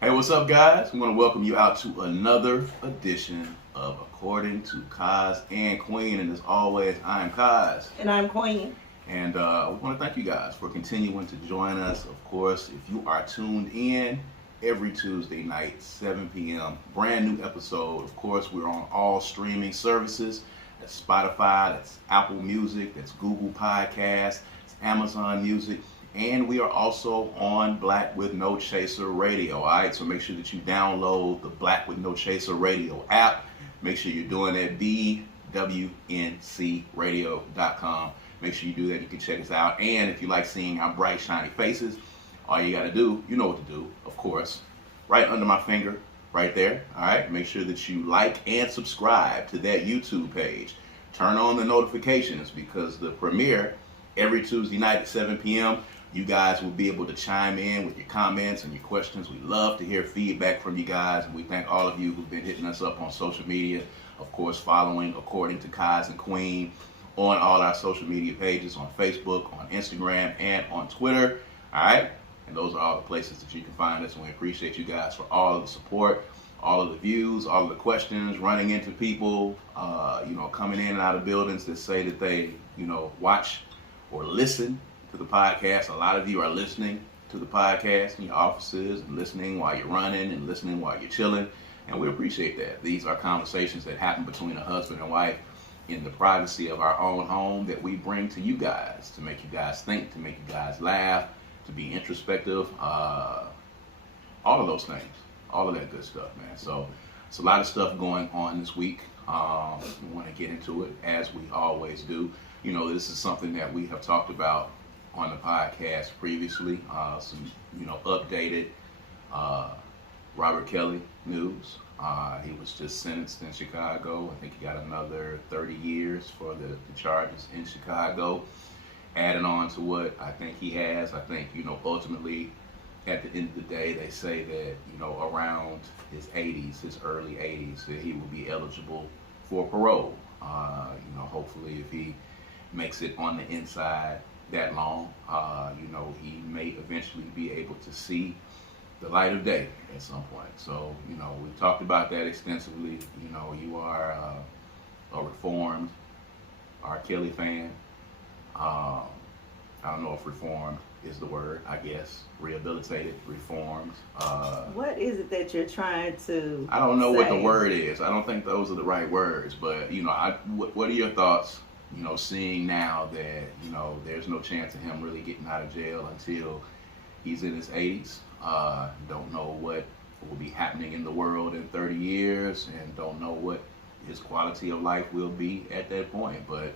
Hey, what's up, guys? We want to welcome you out to another edition of According to Kaz and Queen. And as always, I'm Kaz. And I'm Queen. And we want to thank you guys for continuing to join us. Of course, if you are tuned in every Tuesday night, 7 p.m., brand new episode. Of course, we're on all streaming services. That's Spotify, that's Apple Music, that's Google Podcasts, it's Amazon Music. And we are also on Black with No Chaser Radio. All right, so make sure that you download the Black with No Chaser Radio app. Make sure you're doing that, bwncradio.com. Make sure you do that. You can check us out. And if you like seeing our bright, shiny faces, all you got to do, you know what to do, of course, right under my finger, right there. All right, make sure that you like and subscribe to that YouTube page. Turn on the notifications because the premiere every Tuesday night at 7 p.m., you guys will be able to chime in with your comments and your questions. We love to hear feedback from you guys, and we thank all of you who've been hitting us up on social media. Of course, following According to Kaz and Queen on all our social media pages, on Facebook, on Instagram, and on Twitter. All right? And those are all the places that you can find us, and we appreciate you guys for all of the support, all of the views, all of the questions, running into people, coming in and out of buildings that say that they, watch or listen to the podcast. A lot of you are listening to the podcast in your offices and listening while you're running and listening while you're chilling, and we appreciate that. These are conversations that happen between a husband and wife in the privacy of our own home that we bring to you guys to make you guys think, to make you guys laugh, to be introspective, all of those things, all of that good stuff, man. So it's a lot of stuff going on this week. We want to get into it as we always do. This is something that we have talked about on the podcast previously. Some, updated Robert Kelly news. He was just sentenced in Chicago. I think he got another 30 years for the charges in Chicago. Adding on to what I think he has, I think, ultimately, at the end of the day, they say that, around his 80s, his early 80s, that he will be eligible for parole. Hopefully if he makes it on the inside that long, he may eventually be able to see the light of day at some point. So, we talked about that extensively. You are a reformed R. Kelly fan. I don't know if reformed is the word, I guess. Rehabilitated, reformed. What is it that you're trying to I don't know say? what the word is. I don't think those are the right words. But, what are your thoughts, seeing now that, there's no chance of him really getting out of jail until he's in his 80s? Don't know what will be happening in the world in 30 years and don't know what his quality of life will be at that point. But,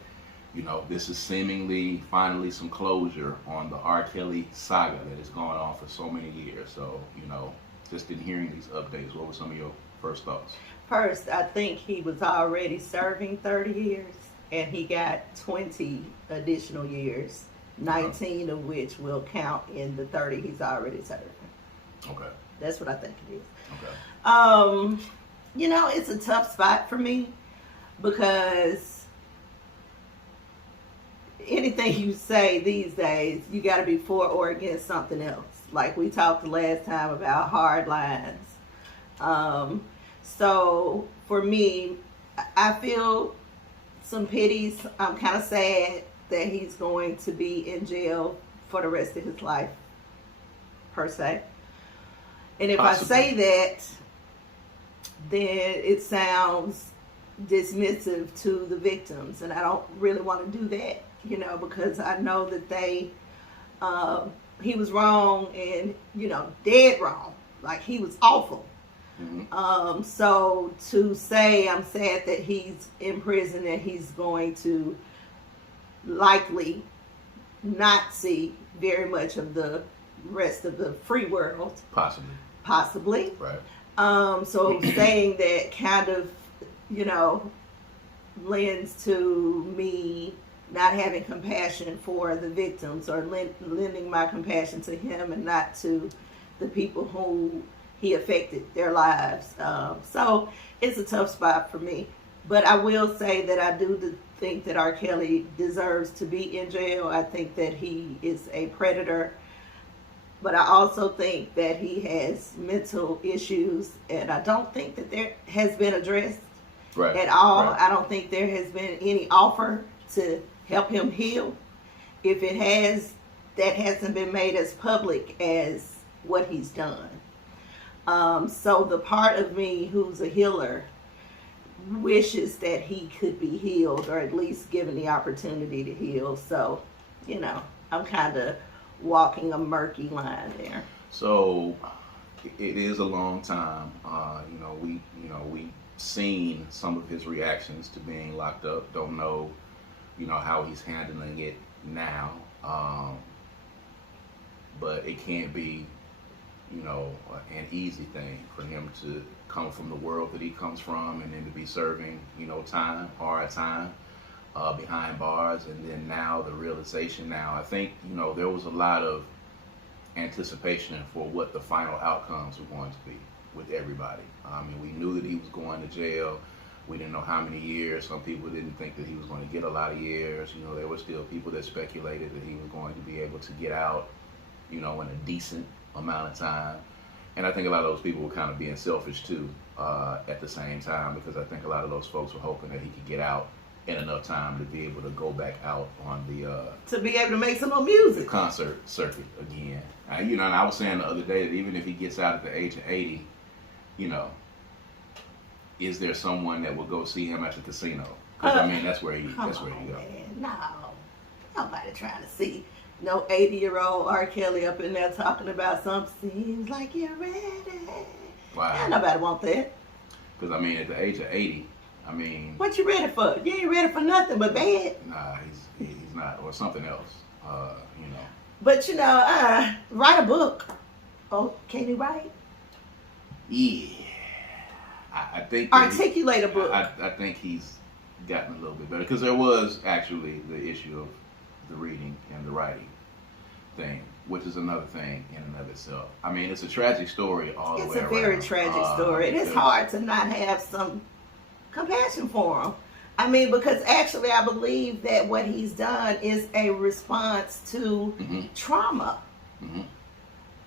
this is seemingly finally some closure on the R. Kelly saga that has gone on for so many years. So, just in hearing these updates, what were some of your first thoughts? First, I think he was already serving 30 years and he got 20 additional years, 19 of which will count in the 30 he's already serving. Okay. That's what I think it is. Okay. It's a tough spot for me because anything you say these days, you got to be for or against something else. Like we talked the last time about hard lines. So for me, I feel some pity. I'm kind of sad that he's going to be in jail for the rest of his life, per se. And if Possibly. I say that, then it sounds dismissive to the victims, and I don't really want to do that, because I know that he was wrong and, dead wrong. Like, he was awful. Mm-hmm. So to say I'm sad that he's in prison and he's going to likely not see very much of the rest of the free world. Possibly. Right. So saying that kind of, lends to me not having compassion for the victims or lending my compassion to him and not to the people who he affected their lives. So it's a tough spot for me. But I will say that I do think that R. Kelly deserves to be in jail. I think that he is a predator But I also think that he has mental issues, and I don't think that there has been addressed at all. Right. I don't think there has been any offer to help him heal. If it has, that hasn't been made as public as what he's done. So the part of me who's a healer wishes that he could be healed, or at least given the opportunity to heal. So, I'm kind of walking a murky line there. So it is a long time. We seen some of his reactions to being locked up. Don't know, how he's handling it now. But it can't be, an easy thing for him to come from the world that he comes from, and then to be serving, hard time behind bars, and then now the realization. Now I think there was a lot of anticipation for what the final outcomes were going to be with everybody. I mean, we knew that he was going to jail. We didn't know how many years. Some people didn't think that he was going to get a lot of years. There were still people that speculated that he was going to be able to get out, in a decent amount of time. And I think a lot of those people were kind of being selfish too, at the same time, because I think a lot of those folks were hoping that he could get out in enough time to be able to go back out on the to be able to make some more music, the concert circuit again. And I was saying the other day that even if he gets out at the age of 80, is there someone that will go see him at the casino? Because that's where he goes. No, nobody trying to see no 80-year-old R. Kelly up in there talking about something. Seems like you're ready. Wow. Yeah, nobody want that. Because at the age of 80, what you ready for? You ain't ready for nothing but bed. Nah, he's not, or something else. But write a book. Oh, can he write? Yeah, I think articulate a book. I think he's gotten a little bit better, because there was actually the issue of the reading and the writing thing, which is another thing in and of itself. It's a tragic story all the way around. It's a very tragic story. It is hard to not have some compassion for him. Because actually I believe that what he's done is a response to trauma. Mm-hmm.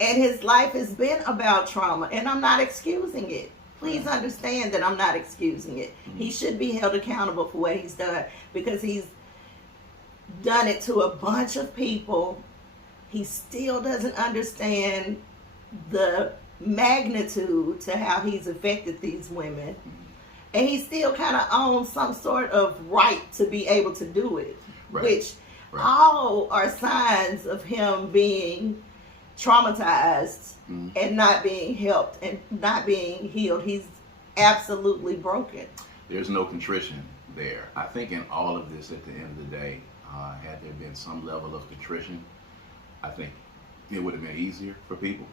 And his life has been about trauma. And I'm not excusing it. Please understand that I'm not excusing it. Mm-hmm. He should be held accountable for what he's done, because he's done it to a bunch of people. He still doesn't understand the magnitude to how he's affected these women. And he still kind of owns some sort of right to be able to do it, which all are signs of him being traumatized and not being helped and not being healed. He's absolutely broken. There's no contrition there. I think in all of this, at the end of the day, had there been some level of contrition, I think it would have been easier for people.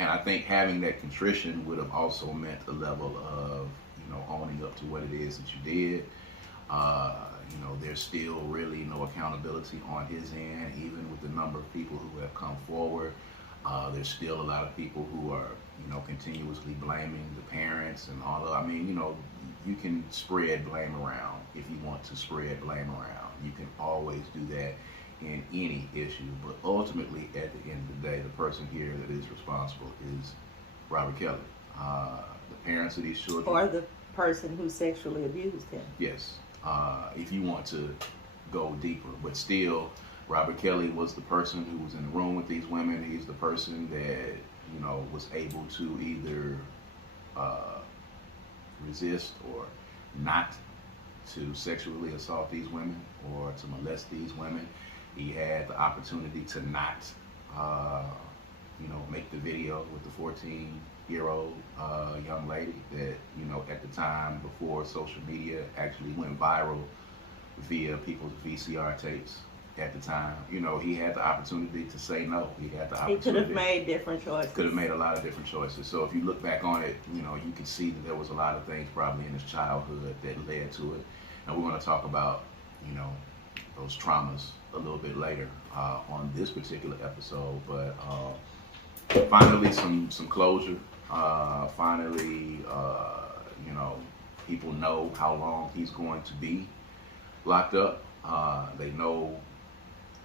And I think having that contrition would have also meant a level of, owning up to what it is that you did. There's still really no accountability on his end, even with the number of people who have come forward. There's still a lot of people who are, continuously blaming the parents and all of, you can spread blame around if you want to spread blame around. You can always do that in any issue, but ultimately, at the end of the day, the person here that is responsible is Robert Kelly. The parents of these children, or the person who sexually abused him. Yes, if you want to go deeper, but still, Robert Kelly was the person who was in the room with these women. He's the person that was able to either resist or not to sexually assault these women or to molest these women. He had the opportunity to not, make the video with the 14-year-old young lady that, at the time before social media actually went viral via people's VCR tapes at the time. He had the opportunity to say no. He had the opportunity. He could have made different choices. Could have made a lot of different choices. So if you look back on it, you can see that there was a lot of things probably in his childhood that led to it. And we're going to talk about, those traumas a little bit later on this particular episode. But finally, some closure. Finally, people know how long he's going to be locked up. They know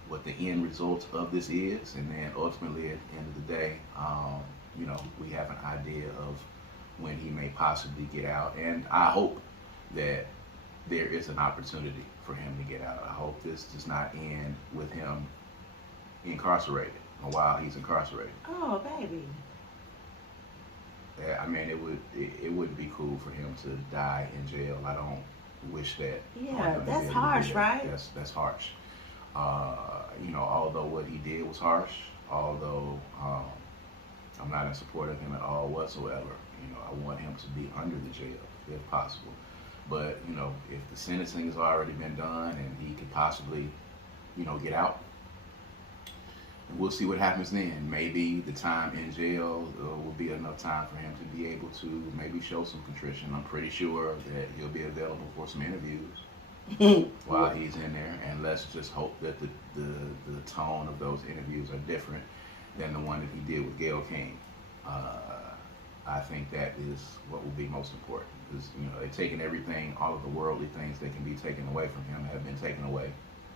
what the end result of this is, and then ultimately at the end of the day, we have an idea of when he may possibly get out. And I hope that there is an opportunity for him to get out. I hope this does not end with him incarcerated or while he's incarcerated. Oh, baby. Yeah, I mean, it wouldn't be cool for him to die in jail. I don't wish that. Yeah, that's harsh, right? That's harsh. Although what he did was harsh, although I'm not in support of him at all whatsoever. I want him to be under the jail if possible. But if the sentencing has already been done and he could possibly, get out, and we'll see what happens then. Maybe the time in jail will be enough time for him to be able to maybe show some contrition. I'm pretty sure that he'll be available for some interviews while he's in there. And let's just hope that the tone of those interviews are different than the one that he did with Gayle King. I think that is what will be most important, because they've taken everything, all of the worldly things that can be taken away from him have been taken away.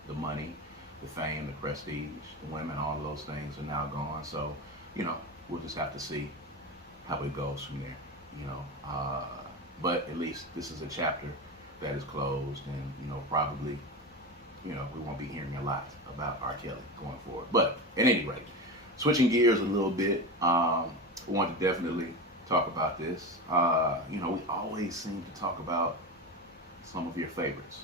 The money, the fame, the prestige, the women, all of those things are now gone. So, we'll just have to see how it goes from there. But at least this is a chapter that is closed, and probably, we won't be hearing a lot about R. Kelly going forward. But at any rate, switching gears a little bit, I want to definitely talk about this. We always seem to talk about some of your favorites.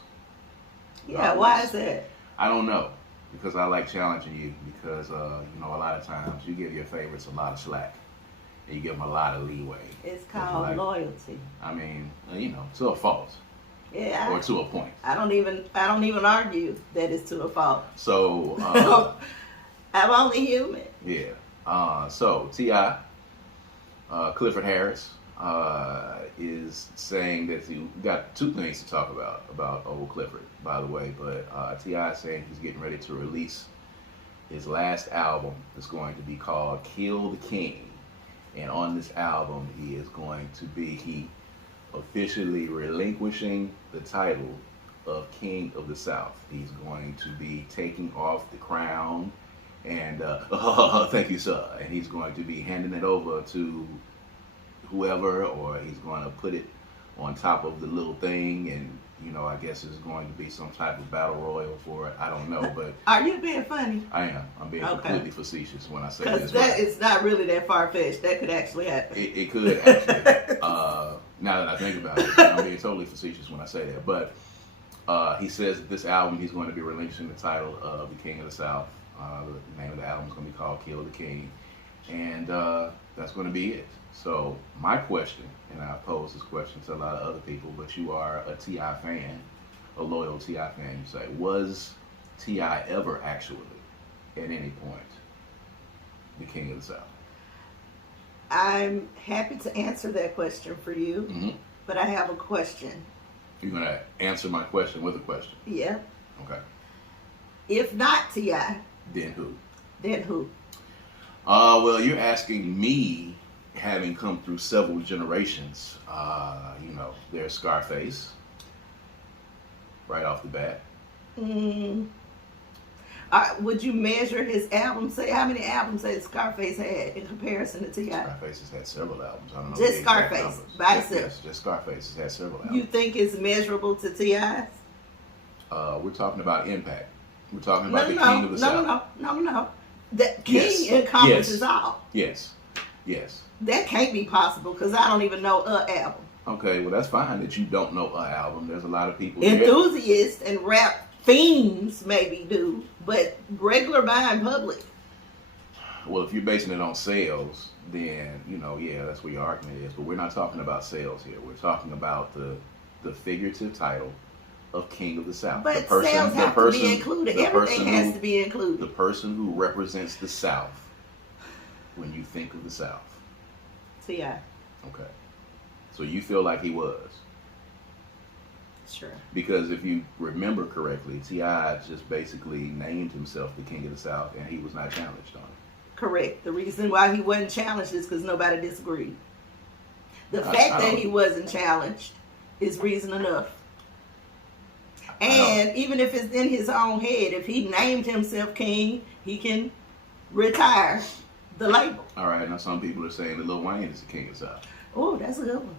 Yeah, why is that? I don't know, because I like challenging you, because a lot of times you give your favorites a lot of slack, and you give them a lot of leeway. It's called loyalty. I mean, to a fault. Yeah. Or to a point. I don't even argue that it's to a fault. So I'm only human. Yeah. So T.I. Clifford Harris is saying that he got two things to talk about old Clifford, by the way. But T.I. is saying he's getting ready to release his last album. It's going to be called Kill the King. And on this album, he is going to be officially relinquishing the title of King of the South. He's going to be taking off the crown and thank you, sir. And he's going to be handing it over to whoever, or he's going to put it on top of the little thing, and I guess it's going to be some type of battle royal for it. I don't know, but are you being funny? I am. I'm being completely facetious when I say this. Because that is not really that far fetched. That could actually happen. It could actually. Now that I think about it, I'm being totally facetious when I say that. But he says that this album, he's going to be relinquishing the title of the King of the South. The name of the album is going to be called Kill the King. And that's going to be it. So my question, and I pose this question to a lot of other people, but you are a T.I. fan, a loyal T.I. fan, you say, was T.I. ever actually, at any point, the King of the South? I'm happy to answer that question for you, but I have a question. You're going to answer my question with a question? Yeah. Okay. If not T.I., then who? Then who? Well, you're asking me, having come through several generations. There's Scarface, right off the bat. Would you measure his albums? Say how many albums that Scarface had in comparison to T.I.? Scarface has had several albums. I don't know. Just Scarface, by itself. Yes, just Scarface has had several albums. You think it's measurable to T.I.'s? We're talking about impact. We're talking about the King of the South. No. The King encompasses all. Yes. That can't be possible because I don't even know an album. Okay, well that's fine that you don't know an album. There's a lot of people. Enthusiasts and rap fiends maybe do, but regular buying public. Well, if you're basing it on sales, then that's where your argument is. But we're not talking about sales here. We're talking about the figurative title of King of the South. But sales have to be included. Everything has to be included. The person who represents the South when you think of the South. T.I. Okay. So you feel like he was? Sure. Because if you remember correctly, T.I. just basically named himself the King of the South, and he was not challenged on it. Correct. The reason why he wasn't challenged is because nobody disagreed. The fact that he wasn't challenged is reason enough. And even if it's in his own head, if he named himself king, he can retire the label. All right, now some people are saying that Lil Wayne is the king of the South. Oh, that's a good one.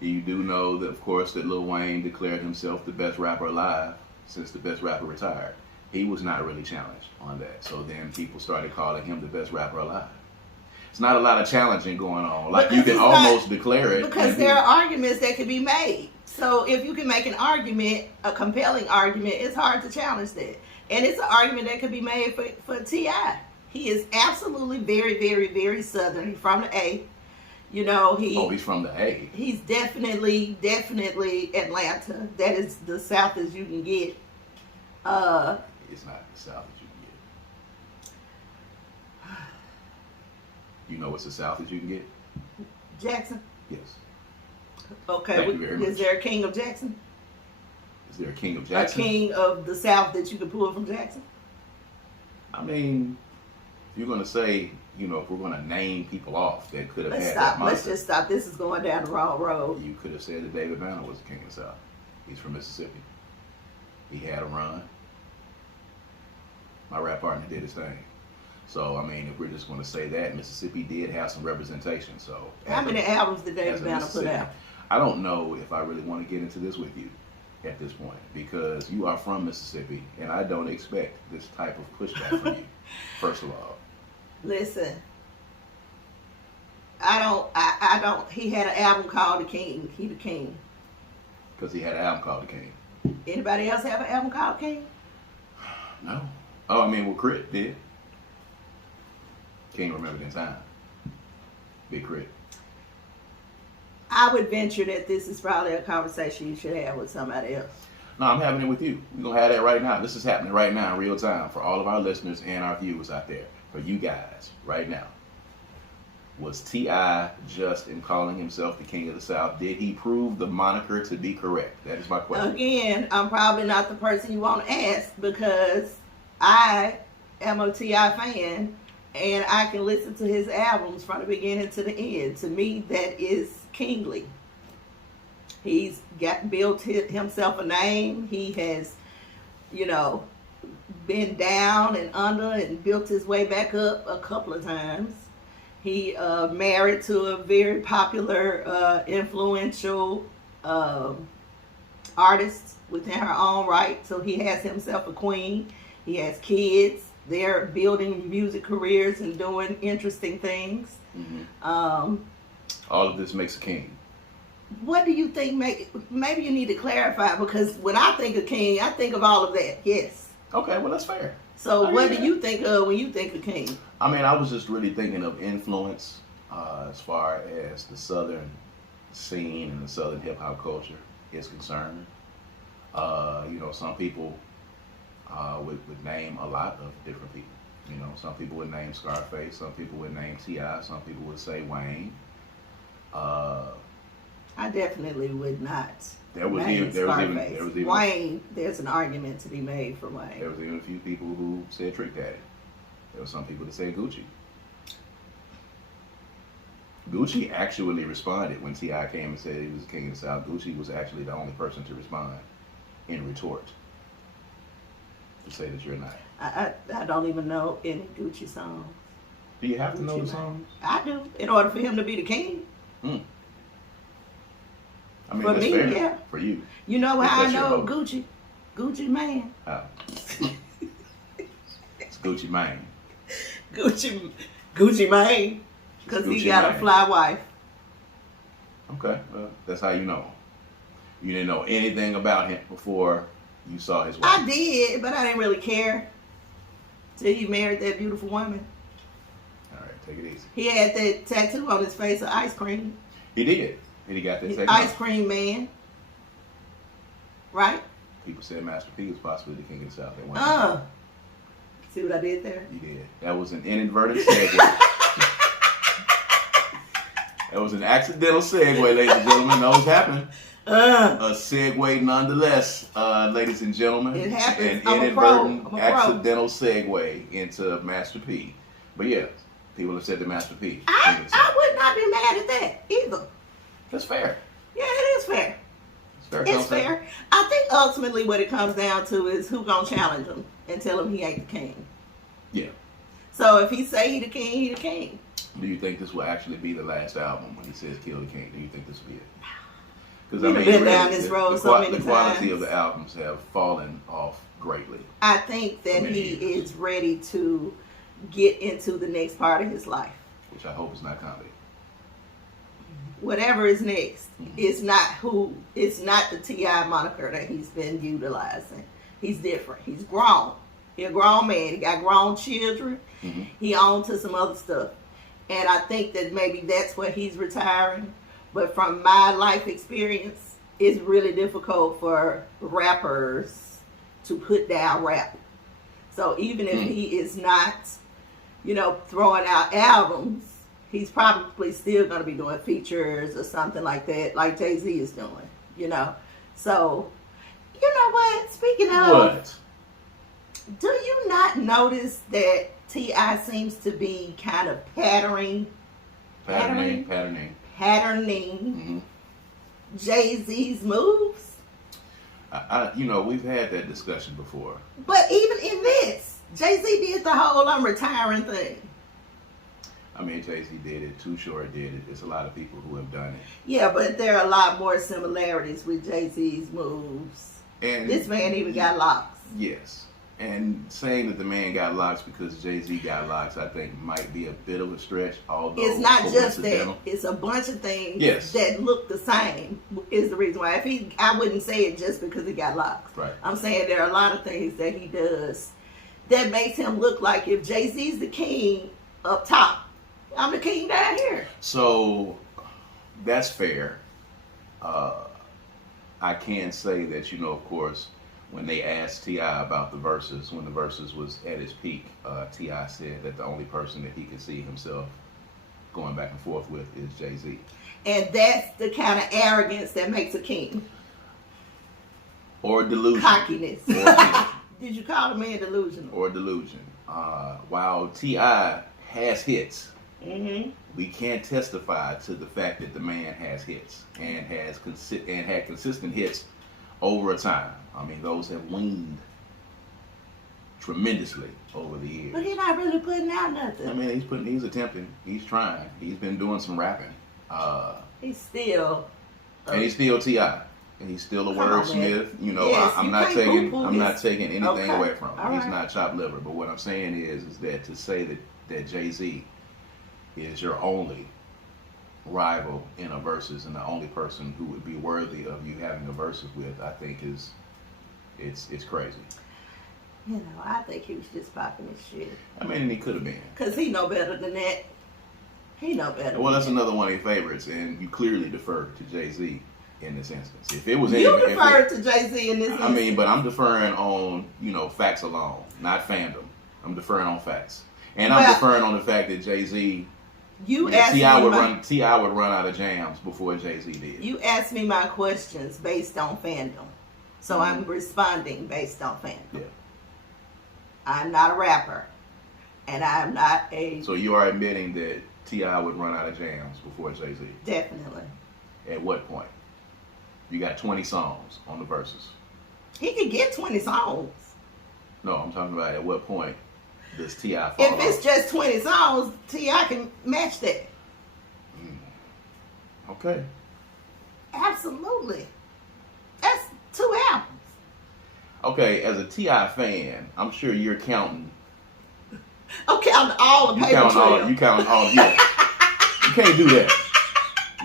You do know that, of course, that Lil Wayne declared himself the best rapper alive since the best rapper retired. He was not really challenged on that. So then people started calling him the best rapper alive. It's not a lot of challenging going on. Like, because you can almost declare it. Because there are arguments that can be made. So if you can make an argument, a compelling argument, it's hard to challenge that. And it's an argument that can be made for T.I. He is absolutely very, very, very Southern. He's from the A. You know, he's from the A. He's definitely Atlanta. That is the South as you can get. It's not the South as you can get. You know what's the South as you can get? Jackson? Yes. Okay. Thank you very much. Is there a king of Jackson? Is there a king of Jackson? A king of the South that you can pull from Jackson? I mean, if you're going to say, you know, if we're going to name people off that could have had stop. that Let's just stop. This is going down the wrong road. You could have said that David Banner was the king of the South. He's from Mississippi. He had a run. My rap partner did his thing. So, I mean, if we're just going to say that, Mississippi did have some representation. So, how many albums did David Banner put out? I don't know if I really want to get into this with you at this point, because you are from Mississippi, and I don't expect this type of pushback from you, first of all. Listen, I don't, he had an album called The King. He the King. Because he had an album called The King. Anybody else have an album called King? No. Oh, I mean, well, Crit did. King Remembered in Time. Big Crit. I would venture that this is probably a conversation you should have with somebody else. No, I'm having it with you. We're going to have that right now. This is happening right now in real time for all of our listeners and our viewers out there. For you guys, right now. Was T.I. just in calling himself the King of the South? Did he prove the moniker to be correct? That is my question. Again, I'm probably not the person you want to ask, because I am a T.I. fan and I can listen to his albums from the beginning to the end. To me, that is kingly. He's built himself a name. He has, you know, been down and under and built his way back up a couple of times. He married to a very popular, influential artist within her own right. So he has himself a queen. He has kids. They're building music careers and doing interesting things. Mm-hmm. All of this makes a king. What do you think? Maybe you need to clarify, because when I think of king, I think of all of that. Yes. Okay, well, that's fair. So what do you think of when you think of king? I mean, I was just really thinking of influence as far as the Southern scene and the Southern hip-hop culture is concerned. You know, some people would name a lot of different people. You know, some people would name Scarface, some people would name T.I., some people would say Wayne. I definitely would not. There was even Wayne. There's an argument to be made for Wayne. There was even a few people who said Trick Daddy. There were some people that said Gucci. Gucci actually responded when T.I. came and said he was the King of the South. Gucci was actually the only person to respond in retort to say that you're not. I don't even know any Gucci songs. Do you have to know the songs? I do, in order for him to be the king. I mean, for that's me, fair. yeah. For you. You know how I know Gucci? Gucci Mane. How? It's Gucci Mane. Gucci Mane. Because he got a fly wife. Okay, well, that's how you know. You didn't know anything about him before you saw his wife. I did, but I didn't really care till he married that beautiful woman. All right, take it easy. He had that tattoo on his face of ice cream. He did. And he got that taken Ice off. Cream Man. Right? People said Master P was possibly the King of the South at one time. See what I did there? You did. That was an inadvertent segue. That was an accidental segue, ladies and gentlemen. Those happen. A segue nonetheless, ladies and gentlemen. It happens. An inadvertent, accidental segue into Master P. But yeah, people have said the Master P. I would not be mad at that either. That's fair. Yeah, it is fair. It's It's fair. I think ultimately what it comes down to is who gonna challenge him and tell him he ain't the king. Yeah. So if he say he the king, he the king. Do you think this will actually be the last album when he says "Kill the King"? Do you think this will be it? Because we've been down this road so many times. The quality of the albums have fallen off greatly. I think that he is ready to get into the next part of his life, which I hope is not comedy. Whatever is next is not it's not the T.I. moniker that he's been utilizing. He's different. He's grown. He's a grown man. He got grown children. Mm-hmm. He on to some other stuff. And I think that maybe that's what he's retiring. But from my life experience, it's really difficult for rappers to put down rap. So even if he is not, throwing out albums, he's probably still going to be doing features or something like that, like Jay-Z is doing, So, you know what? Speaking of... What? Do you not notice that T.I. seems to be kind of patterning Jay-Z's moves? We've had that discussion before. But even in this, Jay-Z did the whole I'm retiring thing. I mean, Jay-Z did it. Too Short did it. There's a lot of people who have done it. Yeah, but there are a lot more similarities with Jay-Z's moves. And this man even got locks. Yes. And saying that the man got locks because Jay-Z got locks, I think might be a bit of a stretch. Although it's not just that; it's a bunch of things that look the same. Is the reason why. I wouldn't say it just because he got locks. Right. I'm saying there are a lot of things that he does that makes him look like if Jay-Z's the king up top, I'm the king down here. So that's fair. I can say that of course. When they asked T.I. about the Versus, when the Versus was at its peak, T.I. said that the only person that he could see himself going back and forth with is Jay-Z. And that's the kind of arrogance that makes a king. Or delusion. Cockiness. Or delusion. Did you call the man delusional? Or delusion. While T.I. has hits, we can't testify to the fact that the man has hits and had consistent hits over a time. I mean, those have waned tremendously over the years. But he's not really putting out nothing. I mean, he's attempting. He's trying. He's been doing some rapping. He's still... and he's still T.I. And he's still a wordsmith. Yes, I'm not taking anything away from him. All he's right. not chopped liver. But what I'm saying is that to say that Jay-Z is your only rival in a versus and the only person who would be worthy of you having a versus with, I think it's crazy. I think he was just popping his shit. I mean, he could have been. Because he know better than that. He know better. Well, that's another one of your favorites, and you clearly defer to Jay-Z in this instance. If it was you defer to Jay-Z in this instance. I mean, but I'm deferring on, facts alone, not fandom. I'm deferring on facts. And I'm deferring on the fact that Jay-Z... T.I. would run out of jams before Jay-Z did. You asked me my questions based on fandom. So I'm responding based on fandom. Yeah. I'm not a rapper. And I'm not a... So you are admitting that T.I. would run out of jams before Jay-Z? Definitely. At what point? You got 20 songs on the verses. He could get 20 songs. No, I'm talking about at what point does T.I. fall If off? it's just 20 songs, T.I. can match that. Okay. Absolutely. That's 2 albums. Okay, as a T.I. fan, I'm sure you're counting. I'm counting all the paper trail. You counting all. Yeah. You can't do that.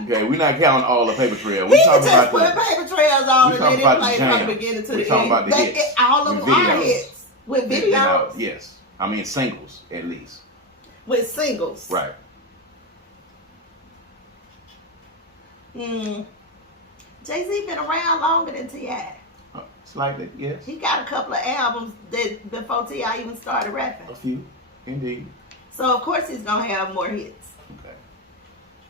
Okay, we're not counting all the paper trail. We're talking about the paper trails on and they didn't play from the beginning to the end. Talking about the hits. All of them are hits. With videos? Yes. I mean singles, at least. With singles. Right. Jay-Z been around longer than T.I. Slightly, yes. He got a couple of albums that before T.I. even started rapping. A few, indeed. So, of course, he's going to have more hits. Okay.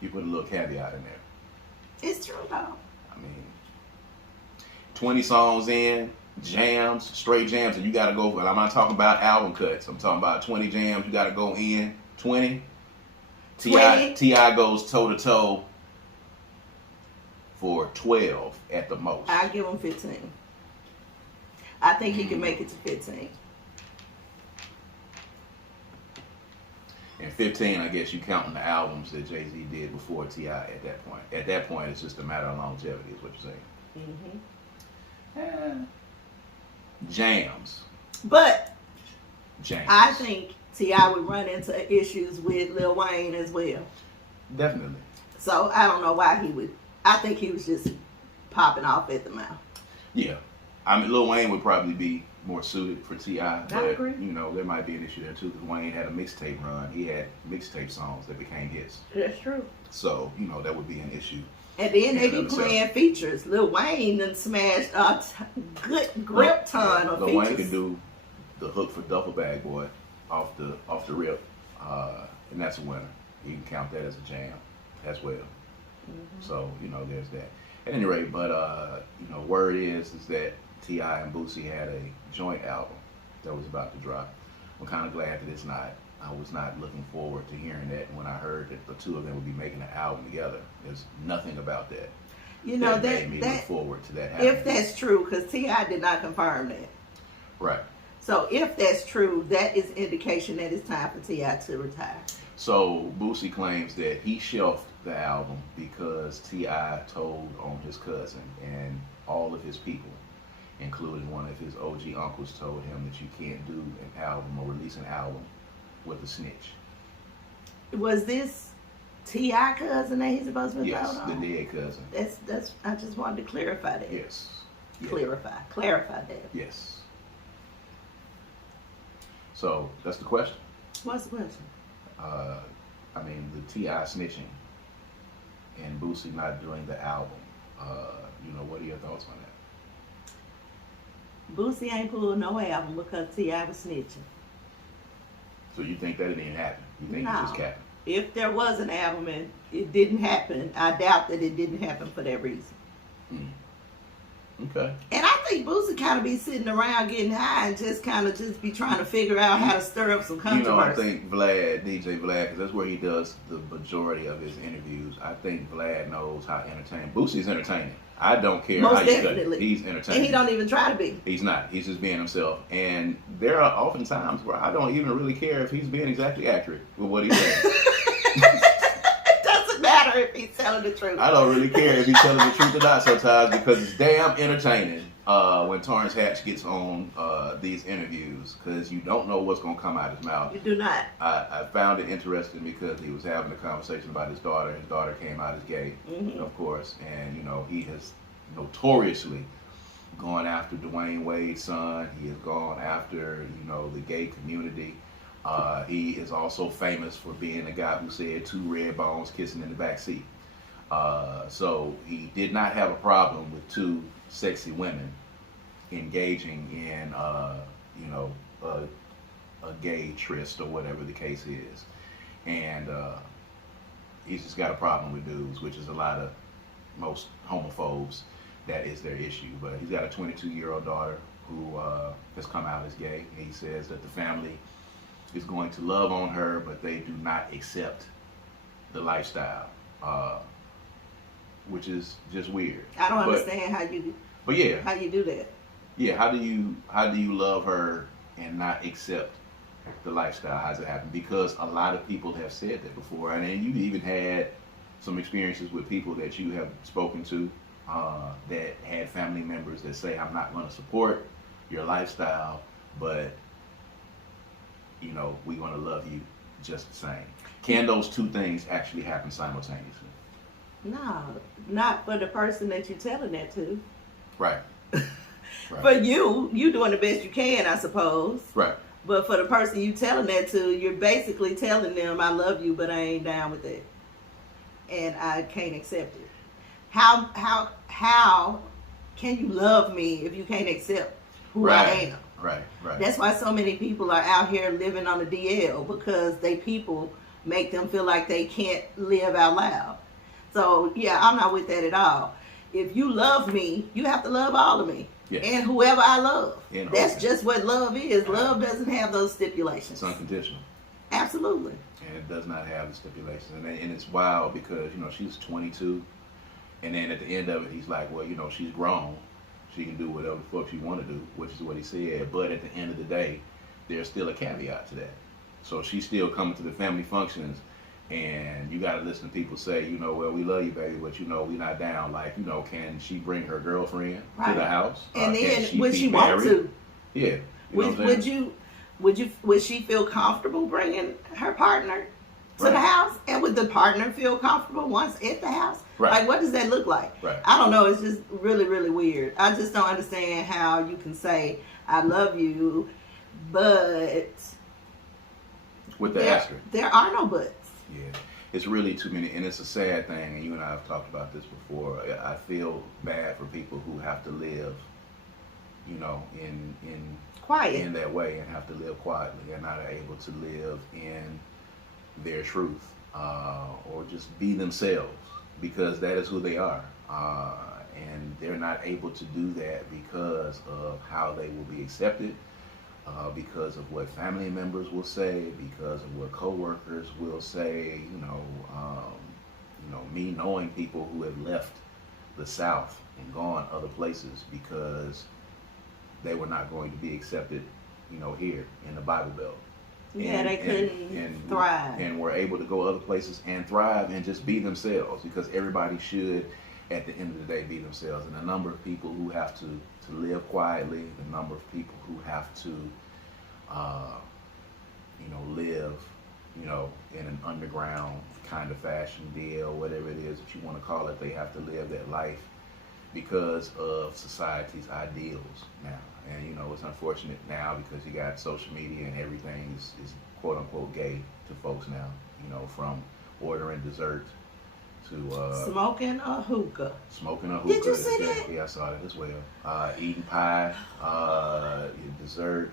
You put a little caveat in there. It's true, though. I mean, 20 songs in, jams, straight jams, and you got to go for it. I'm not talking about album cuts. I'm talking about 20 jams. You got to go in. 20. T.I. goes toe-to-toe for 12 at the most. I give him 15. I think he can make it to 15. And 15, I guess you counting the albums that Jay-Z did before T.I. at that point. At that point, it's just a matter of longevity, is what you're saying. Mm-hmm. Jams. But Jams. I think T.I. would run into issues with Lil Wayne as well. Definitely. So I don't know why he would. I think he was just popping off at the mouth. Yeah. I mean, Lil Wayne would probably be more suited for T.I. But, agree. you know, there might be an issue there, too, because Wayne had a mixtape run. He had mixtape songs that became hits. That's true. So, you know, that would be an issue. And then they be playing features. Lil Wayne done smashed a good grip ton of Lil features. Wayne could do the hook for Duffel Bag Boy off the rip, and that's a winner. You can count that as a jam as well. Mm-hmm. So, you know, there's that. At any rate, but you know, word is that T.I. and Boosie had a joint album that was about to drop. I'm kind of glad that it's not. I was not looking forward to hearing that. And when I heard that the two of them would be making an album together, there's nothing about that. You know, that made me look forward to that happening. If that's true, because T.I. did not confirm that. Right. So if that's true, that is indication that it's time for T.I. to retire. So Boosie claims that he shelved the album because T.I. told on his cousin, and all of his people, including one of his OG uncles, told him that you can't do an album or release an album with a snitch. Was this T.I. cousin that he's supposed to be Yes, told on? the dead cousin. That's. I just wanted to clarify that. Yes. Yeah. Clarify that. Yes. So that's the question. What's the question? I mean, the T.I. snitching and Boosie not doing the album. You know, what are your thoughts on that? Boosie ain't pulled no album because T.I. was snitching. So you think that it didn't happen? You think No. it just happened? If there was an album and it didn't happen, I doubt that it didn't happen for that reason. Okay. And I think Boosie kind of be sitting around getting high and just kind of just be trying to figure out how to stir up some controversy. You know, I think DJ Vlad, because that's where he does the majority of his interviews. I think Vlad knows how to entertain. Boosie's entertaining. I don't care Most how you definitely. cut it. He's entertaining. And he don't even try to be. He's not. He's just being himself. And there are often times where I don't even really care if he's being exactly accurate with what he's saying. It doesn't matter if he's telling the truth. I don't really care if he's telling the truth or not sometimes, because it's damn entertaining when Torrance Hatch gets on these interviews, because you don't know what's going to come out of his mouth. You do not. I found it interesting because he was having a conversation about his daughter. His daughter came out as gay, of course, and you know, he has notoriously gone after Dwayne Wade's son. He has gone after, you know, the gay community. He is also famous for being the guy who said 2 red bones kissing in the back seat. So he did not have a problem with 2 sexy women engaging in, you know, a gay tryst or whatever the case is. And he's just got a problem with dudes, which is a lot of most homophobes. That is their issue. But he's got a 22-year-old daughter who has come out as gay. He says that the family is going to love on her, but they do not accept the lifestyle, which is just weird. I don't understand how you. But yeah, how you do that. Yeah, how do you love her and not accept the lifestyle? How's it happen? Because a lot of people have said that before, and then you even had some experiences with people that you have spoken to that had family members that say, "I'm not going to support your lifestyle, but you know, we're going to love you just the same." Can those two things actually happen simultaneously? No, not for the person that you're telling that to. Right. Right. For you doing the best you can, I suppose. Right. But for the person you telling that to, you're basically telling them, "I love you, but I ain't down with it, and I can't accept it." How can you love me if you can't accept who I am? Right. That's why so many people are out here living on the DL, because they people make them feel like they can't live out loud. So yeah, I'm not with that at all. If you love me, you have to love all of me. Yes. And whoever I love. That's okay. just what love is. Love doesn't have those stipulations. It's unconditional. Absolutely. And it does not have the stipulations. And it's wild because, you know, she's 22. And then at the end of it, he's like, well, she's grown. She can do whatever the fuck she want to do, which is what he said. But at the end of the day, there's still a caveat to that. So she's still coming to the family functions, and you got to listen to people say, well, we love you, baby, but we not down. Like, can she bring her girlfriend to the house? And then would she want to? Yeah. Would she feel comfortable bringing her partner to the house? And would the partner feel comfortable once at the house? Right. Like, what does that look like? Right. I don't know. It's just really, really weird. I just don't understand how you can say, I love you, but with the asterisk. There are no buts. Yeah. It's really too many, and it's a sad thing, and you and I have talked about this before. I feel bad for people who have to live, in quiet in that way, and have to live quietly and not able to live in their truth, or just be themselves, because that is who they are, and they're not able to do that because of how they will be accepted, because of what family members will say, because of what coworkers will say. Me knowing people who have left the South and gone other places because they were not going to be accepted, here in the Bible Belt. Yeah, they couldn't thrive. And were able to go other places and thrive and just be themselves, because everybody should, at the end of the day, be themselves. And the number of people who have to live quietly, the number of people who have to, live, in an underground kind of fashion deal, whatever it is that you want to call it, they have to live that life because of society's ideals now. And it's unfortunate now because you got social media and everything is quote unquote gay to folks now. From ordering dessert to smoking a hookah. Smoking a hookah. Did you see that? Yeah, I saw that as well. Eating pie, dessert.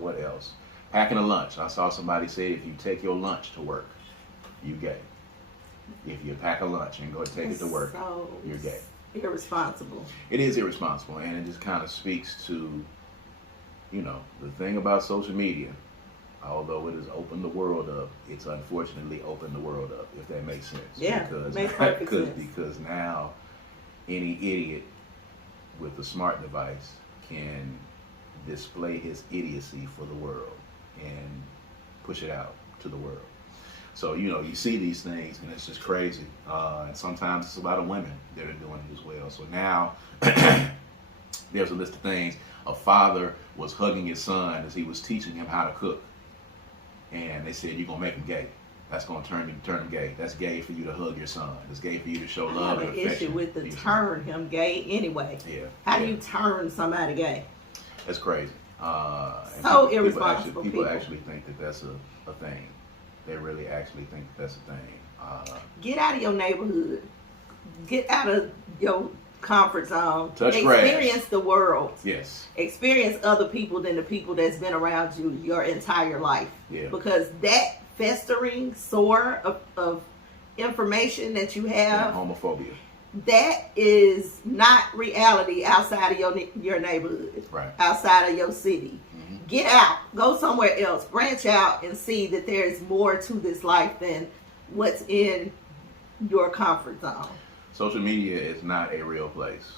What else? Packing a lunch. I saw somebody say if you take your lunch to work, you gay. If you pack a lunch and go take it to work, you're gay. Irresponsible. It is irresponsible, and it just kind of speaks to, the thing about social media. Although it has opened the world up, it's unfortunately opened the world up, if that makes sense. Yeah, makes perfect sense. Because now any idiot with a smart device can display his idiocy for the world and push it out to the world. So, you see these things, and it's just crazy. And sometimes it's a lot of women that are doing it as well. So now there's a list of things. A father was hugging his son as he was teaching him how to cook. And they said, you're going to make him gay. That's going to turn him gay. That's gay for you to hug your son. It's gay for you to show love and affection. I have an issue with the turn him gay anyway. Yeah. How do you turn somebody gay? That's crazy. So irresponsible. People actually think that that's a thing. They really actually think that's a thing. Get out of your neighborhood. Get out of your comfort zone. Touch Experience grass. The world. Yes. Experience other people than the people that's been around you your entire life. Yeah. Because that festering sore of information that you have, and homophobia, that is not reality outside of your neighborhood, right? Outside of your city. Mm-hmm. Get out, go somewhere else, branch out, and see that there is more to this life than what's in your comfort zone. Social media is not a real place.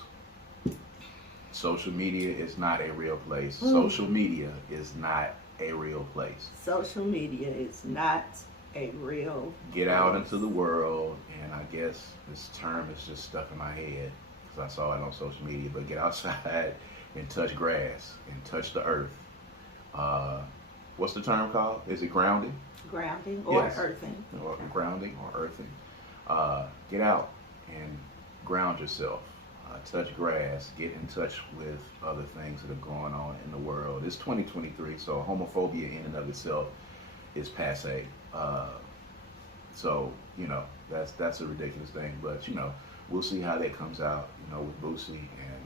Social media is not a real place. Social media is not a real place. Social media is not a real Get out into the world, and I guess this term is just stuck in my head because I saw it on social media, but get outside and touch grass and touch the earth. What's the term called? Is it grounding? Grounding or Yes. earthing. Or grounding or earthing. Get out and ground yourself. Touch grass. Get in touch with other things that are going on in the world. It's 2023, so homophobia in and of itself is passe. So, that's a ridiculous thing. But, we'll see how that comes out, with Boosie and,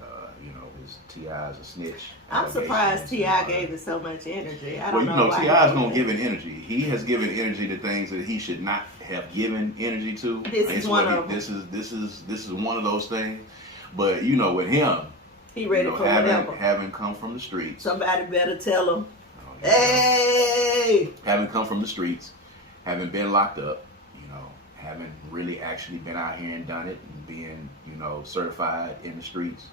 his T.I.'s a snitch. I'm surprised T.I. gave it so much energy. I don't know why. T.I.'s going to give it energy. He has given energy to things that he should not have given energy to. This is one of them. This is one of those things. But, with him, he ready for whatever. Having come from the streets. Somebody better tell him, hey! Having come from the streets, having been locked up, haven't really actually been out here and done it and being, certified in the streets,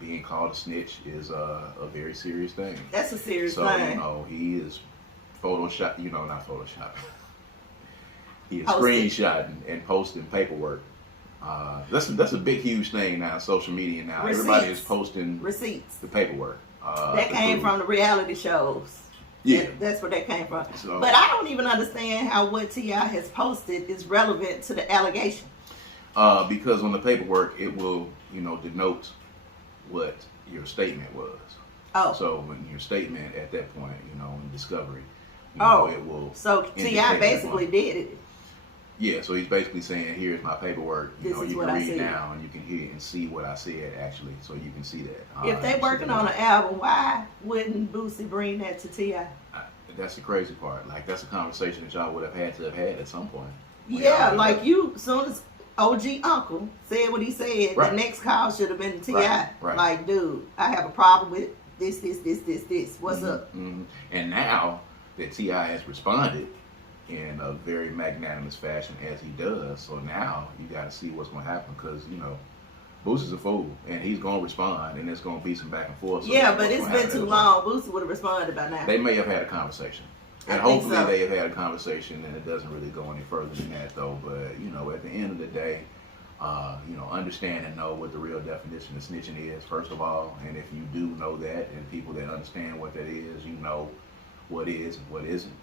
being called a snitch is a very serious thing. That's a serious so, thing. He is Photoshop, not Photoshop. He is Posted. screenshotting and posting paperwork. That's a big, huge thing now, social media now. Receipts. Everybody is posting Receipts. the paperwork. That came from the reality shows. Yeah. That's where that came from. So, but I don't even understand how what T.I. has posted is relevant to the allegation. Because on the paperwork, it will, denote what your statement was. Oh. So when your statement at that point, in discovery, it will. So T.I. basically did it. Yeah, so he's basically saying, here's my paperwork. You can read now and you can hear and see what I said, actually, so you can see that. If they're working on an album, why wouldn't Boosie bring that to T.I.? That's the crazy part. Like, that's a conversation that y'all would have had at some point. Yeah, like as soon as OG Uncle said what he said, right. The next call should have been to T.I. Right. Like, dude, I have a problem with this. What's up? Mm-hmm. And now that T.I. has responded in a very magnanimous fashion as he does, so now you got to see what's going to happen, because Boosie's a fool and he's going to respond, and there's going to be some back and forth. So yeah, but it's been too long. Boosie would have responded by now. They may have had a conversation, and hopefully they have had a conversation, and it doesn't really go any further than that, though. But at the end of the day, understand and know what the real definition of snitching is, first of all. And if you do know that, and people that understand what that is, what is and what isn't.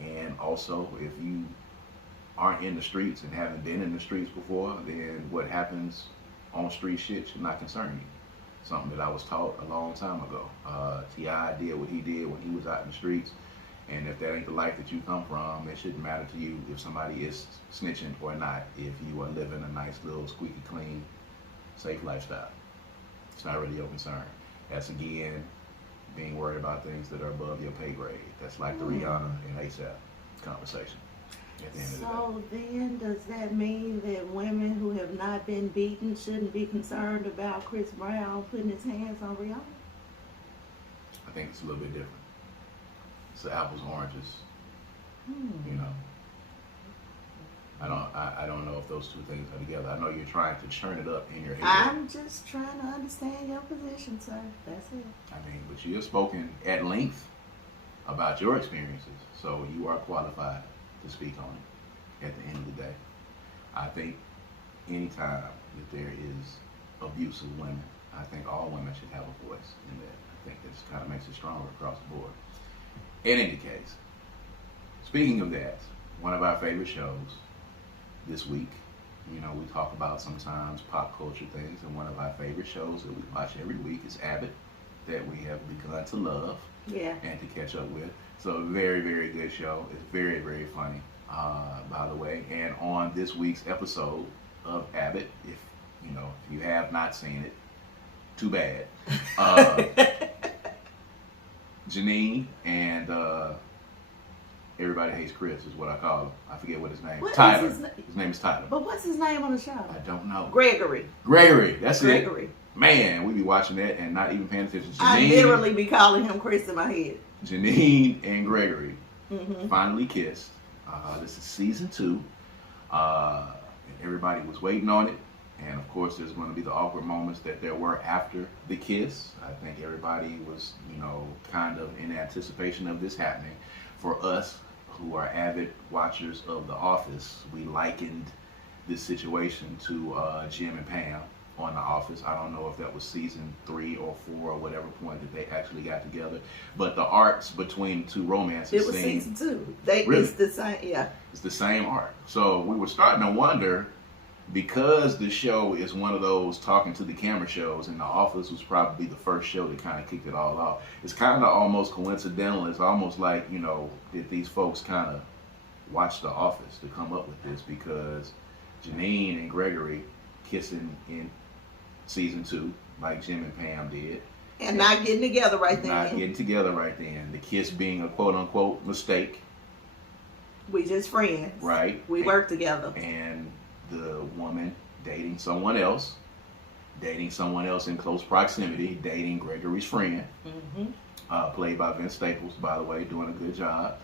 And also, if you aren't in the streets and haven't been in the streets before, then what happens on street shit should not concern you. Something that I was taught a long time ago. T.I. did what he did when he was out in the streets, and if that ain't the life that you come from, it shouldn't matter to you if somebody is snitching or not, if you are living a nice little squeaky clean, safe lifestyle. It's not really your concern. That's, again, being worried about things that are above your pay grade. That's like the Rihanna and ASAP conversation at the end of the day. So then, does that mean that women who have not been beaten shouldn't be concerned about Chris Brown putting his hands on Rihanna? I think it's a little bit different. It's the apples and oranges. I don't know if those two things are together. I know you're trying to churn it up in your head. I'm just trying to understand your position, sir. That's it. But you have spoken at length about your experiences, so you are qualified to speak on it at the end of the day. I think anytime that there is abuse of women, I think all women should have a voice in that. I think this kind of makes it stronger across the board. In any case, speaking of that, one of our favorite shows this week, we talk about sometimes pop culture things, and one of our favorite shows that we watch every week is Abbott, that we have begun to love and to catch up with. So a very, very good show. It's very, very funny, by the way. And on this week's episode of Abbott, if you have not seen it, too bad. Janine and Everybody Hates Chris is what I call him. I forget what his name is. Tyler. His name is Tyler. But what's his name on the show? I don't know. Gregory. That's Gregory. It. Man, we be watching that and not even paying attention. Janine, I literally be calling him Chris in my head. Janine and Gregory finally kissed. This is season 2. Everybody was waiting on it. And of course, there's going to be the awkward moments that there were after the kiss. I think everybody was, kind of in anticipation of this happening. For us, who are avid watchers of The Office, we likened this situation to Jim and Pam on The Office. I don't know if that was season 3 or 4 or whatever point that they actually got together. But the arcs between the two romances. It was season 2. Really? It's the same, yeah. It's the same arc. So we were starting to wonder, because the show is one of those talking to the camera shows, and The Office was probably the first show that kind of kicked it all off. It's kind of almost coincidental. It's almost like, did these folks kind of watch The Office to come up with this, because Janine and Gregory kissing in season 2, like Jim and Pam did. And not getting together right then. Not getting together right then. The kiss being a quote-unquote mistake. We just friends. Right. We work together. And the woman dating someone else in close proximity, dating Gregory's friend, played by Vince Staples, by the way, doing a good job.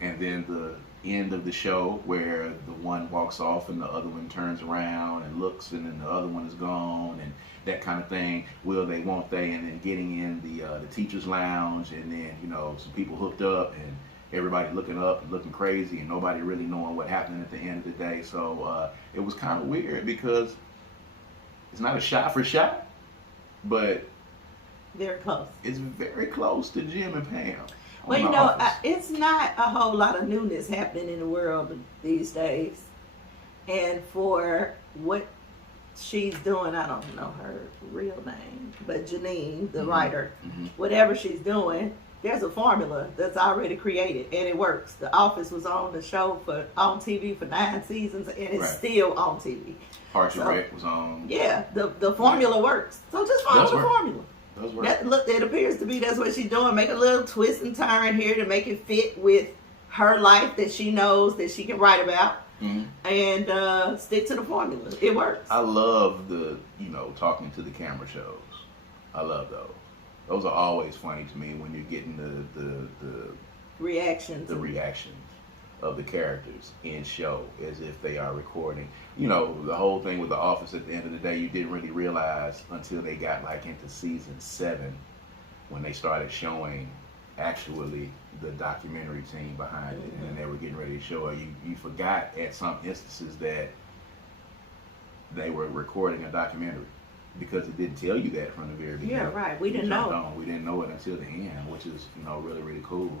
And And then the end of the show where the one walks off and the other one turns around and looks, and then the other one is gone, and that kind of thing. Will they, won't they? And then getting in the teacher's lounge, and then, you know, some people hooked up and everybody looking up and looking crazy and nobody really knowing what happened at the end of the day. So it was kind of weird because it's not a shot for shot, but very close. It's very close to Jim and Pam. Well, you know, it's not a whole lot of newness happening in the world these days. And for what she's doing, I don't know her real name, but Janine, the writer, whatever she's doing, there's a formula that's already created and it works. The Office was on the show on TV for 9 seasons and it's still on TV. Parks and Rec was on. Yeah, the formula works. So just follow the formula. Look, it appears to be that's what she's doing. Make a little twist and turn here to make it fit with her life that she knows that she can write about, and stick to the formula. It works. I love the, talking to the camera shows. I love those. Those are always funny to me when you're getting the reactions. The reactions of the characters in show as if they are recording. The whole thing with The Office, at the end of the day, you didn't really realize until they got like into season 7 when they started showing actually the documentary team behind it, and they were getting ready to show it. You forgot at some instances that they were recording a documentary because it didn't tell you that from the very beginning. Yeah, right. We didn't know. We didn't know it until the end, which is really, really cool.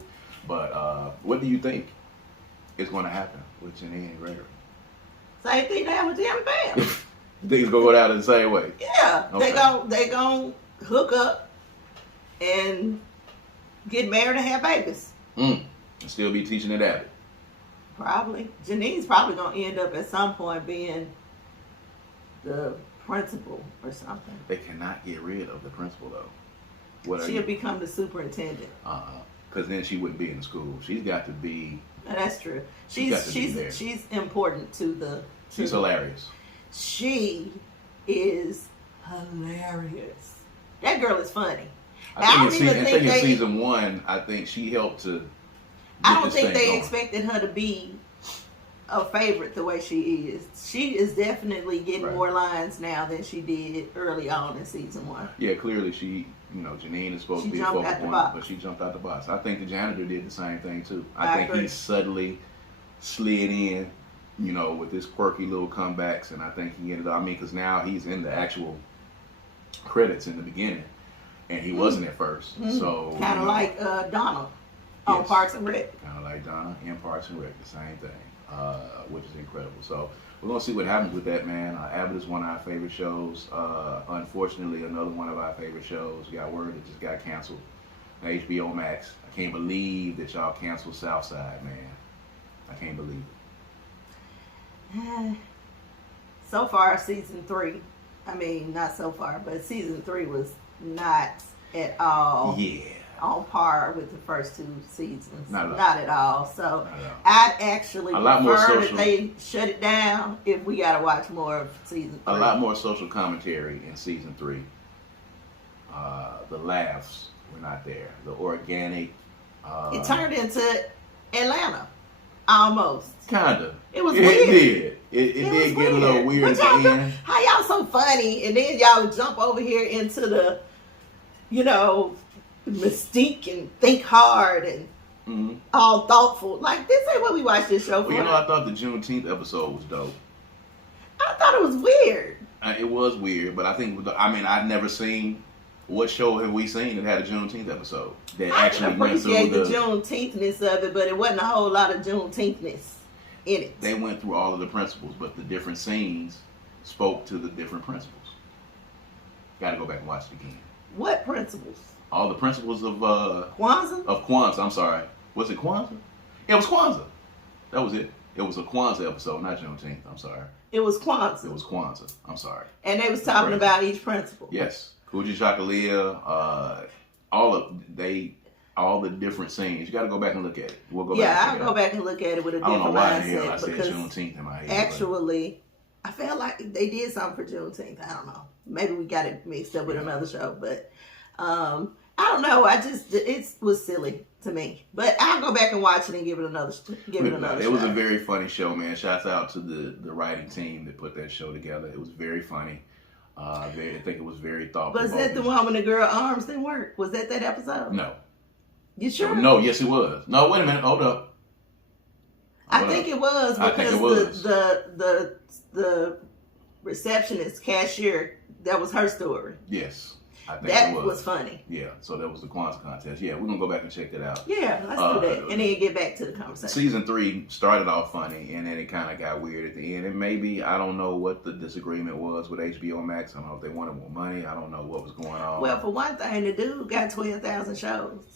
But what do you think is going to happen with Janine and Gregory? Same thing that happened with Jim and Pam. Things gonna go down in the same way. Yeah, okay. they gon' hook up and get married and have babies. And still be teaching at Abbott. Probably. Janine's probably gonna end up at some point being the principal or something. They cannot get rid of the principal though. She'll become the superintendent. Because then she wouldn't be in the school. She's got to be. And that's true. She's important to the. She's hilarious. She is hilarious. That girl is funny. I think in season 1, I think she helped to. I don't think they expected her to be a favorite the way she is. She is definitely getting more lines now than she did early on in season 1. Yeah, clearly she, Janine is supposed to be a focal point, but she jumped out the box. I think the janitor did the same thing too. I think he subtly slid in, with his quirky little comebacks, and I think he ended up, because now he's in the actual credits in the beginning, and he wasn't at first. So kind of like Donna on Parks and Rec. Kind of like Donna in Parks and Rec, the same thing, which is incredible. So we're going to see what happens with that, man. Abbott is one of our favorite shows. Unfortunately, another one of our favorite shows got word that just got canceled on HBO Max. I can't believe that y'all canceled Southside, man. I can't believe it. So far, season 3. I mean, not so far, but season 3 was not at all on par with the first 2 seasons. Not at all. So I'd actually prefer that they shut it down if we got to watch more of season 3. A lot more social commentary in season 3. The laughs were not there. The organic. It turned into Atlanta. Almost. Kinda. It was weird. It did get a little weird at the end. How y'all so funny, and then y'all jump over here into the, mystique and think hard and all thoughtful. Like, this ain't what we watch this show for. Well, I thought the Juneteenth episode was dope. I thought it was weird. It was weird, but I think, I've never seen. What show have we seen that had a Juneteenth episode that actually went through the Juneteenthness of it, but it wasn't a whole lot of Juneteenthness in it. They went through all of the principles, but the different scenes spoke to the different principles. Got to go back and watch it again. What principles? All the principles of Kwanzaa. Of Kwanzaa. I'm sorry. Was it Kwanzaa? It was Kwanzaa. That was it. It was a Kwanzaa episode, not Juneteenth. I'm sorry. It was Kwanzaa. It was Kwanzaa. I'm sorry. And they was talking about each principle. Yes. Kuji Chakalia, all the different scenes. You got to go back and look at it. We'll go back. I'll go back and look at it with a different mindset. I don't know why I said Juneteenth in my head. Actually, I felt like they did something for Juneteenth. I don't know. Maybe we got it mixed up with another show, but I don't know. It was silly. to me. But I'll go back and watch it and give it another It was a very funny show, man. Shouts out to the writing team that put that show together. It was very funny. I think it was very thoughtful. Was that the one when the girl arms didn't work? Was that episode? No. You sure? No, yes it was. No, wait a minute. Hold up. I think it was because the receptionist, cashier, that was her story. Yes. I think that it was funny. Yeah, so that was the Kwanzaa contest. Yeah, we're going to go back and check that out. Yeah, let's do that. And then get back to the conversation. Season 3 started off funny, and then it kind of got weird at the end. And maybe, I don't know what the disagreement was with HBO Max. I don't know if they wanted more money. I don't know what was going on. Well, for one thing, the dude got 12,000 shows.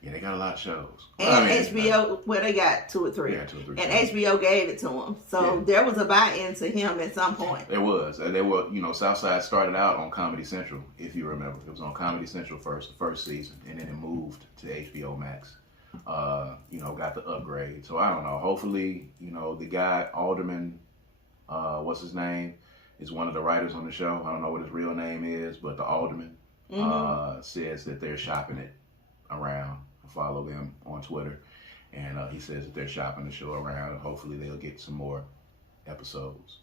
Yeah, they got a lot of shows. And HBO, well, they got 2 or 3. Yeah, 2 or 3. And HBO gave it to him. So there was a buy-in to him at some point. There was. They were, Southside started out on Comedy Central, if you remember. It was on Comedy Central the first season, and then it moved to HBO Max. Got the upgrade. So I don't know. Hopefully, the guy, Alderman, what's his name, is one of the writers on the show. I don't know what his real name is, but the Alderman says that they're shopping it around. Follow them on Twitter, and he says that they're shopping the show around, and hopefully they'll get some more episodes.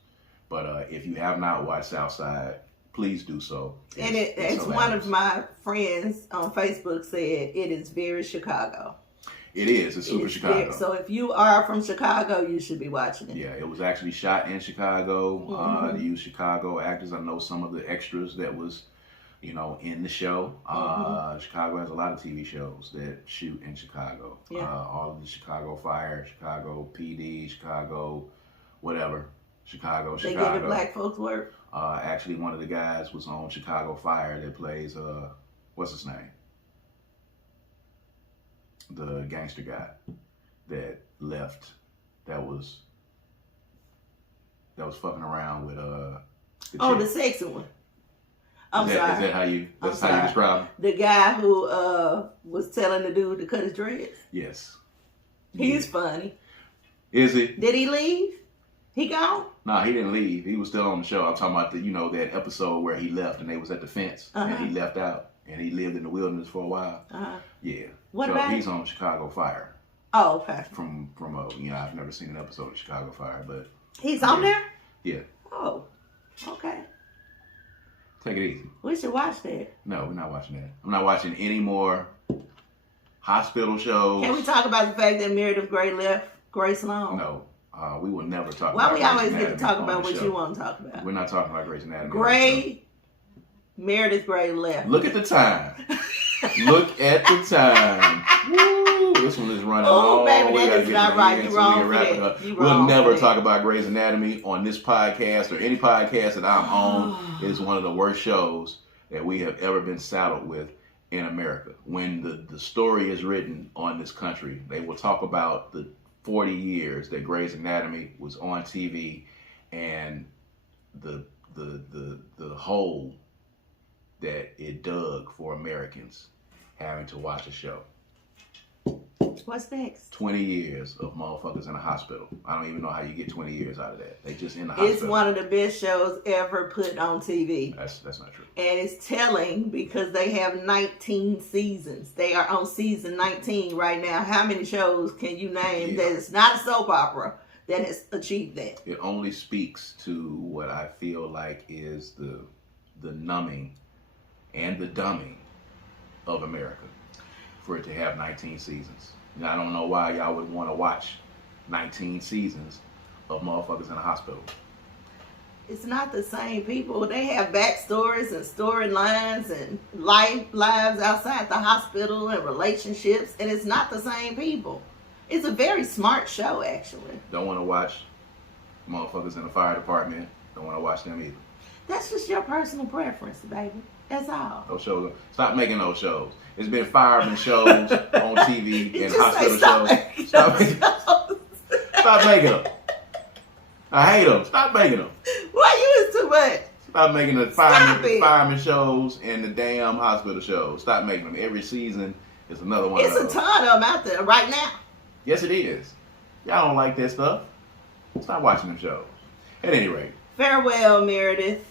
But if you have not watched Southside, please do so. It's one of my friends on Facebook said it is very Chicago. It is. It's super Chicago. So if you are from Chicago, you should be watching it. Yeah, it was actually shot in Chicago. They used Chicago actors. I know some of the extras that was in the show. Chicago has a lot of TV shows that shoot in Chicago. Yeah. All of the Chicago Fire, Chicago PD, Chicago whatever. Chicago. They give the black folks work? Actually, one of the guys was on Chicago Fire that plays, what's his name? The gangster guy that left, that was fucking around with, the sexy one. I'm sorry. Is that how you describe him? The guy who was telling the dude to cut his dreads? Yes. He's funny. Is he? Did he leave? He gone? No, he didn't leave. He was still on the show. I'm talking about that episode where he left and they was at the fence and he left out and he lived in the wilderness for a while. Yeah. What about he's on Chicago Fire. Oh, okay. From I've never seen an episode of Chicago Fire, but he's on there? Yeah. Oh, okay. Take it easy. We should watch that. No, we're not watching that. I'm not watching any more hospital shows. Can we talk about the fact that Meredith Grey left Grace Long? No. We will never talk about Grey's Why we always Anatomy get to talk about what show. you want to talk about? We're not talking about Grey's Anatomy. Meredith Grey left. Look at the time. Look at the time. Woo! This one is running long. Baby, that is not right. You're wrong for that. We'll never talk about Grey's Anatomy on this podcast or any podcast that I'm on. It is one of the worst shows that we have ever been saddled with in America. When the story is written on this country, they will talk about the 40 years that Grey's Anatomy was on TV and the hole that it dug for Americans having to watch a show. What's next? 20 years of motherfuckers in a hospital. I don't even know how you get 20 years out of that. They just in the hospital. It's one of the best shows ever put on TV. That's not true. And it's telling because they have 19 seasons. They are on season 19 right now. How many shows can you name that is not a soap opera that has achieved that? It only speaks to what I feel like is the numbing and the dumbing of America for it to have 19 seasons. And I don't know why y'all would want to watch 19 seasons of motherfuckers in a hospital. It's not the same people. They have backstories and storylines and lives outside the hospital and relationships, and it's not the same people. It's a very smart show, actually. Don't want to watch motherfuckers in the fire department. Don't want to watch them either. That's just your personal preference, baby. That's all. Those shows. Stop making those shows. It's been fireman shows on TV and hospital shows. Stop making them. I hate them. Stop making them. Why you is too much? Stop making the fireman shows and the damn hospital shows. Stop making them. Every season is another one. It's a ton of them out there right now. Yes, it is. Y'all don't like that stuff. Stop watching them shows. At any rate. Farewell, Meredith.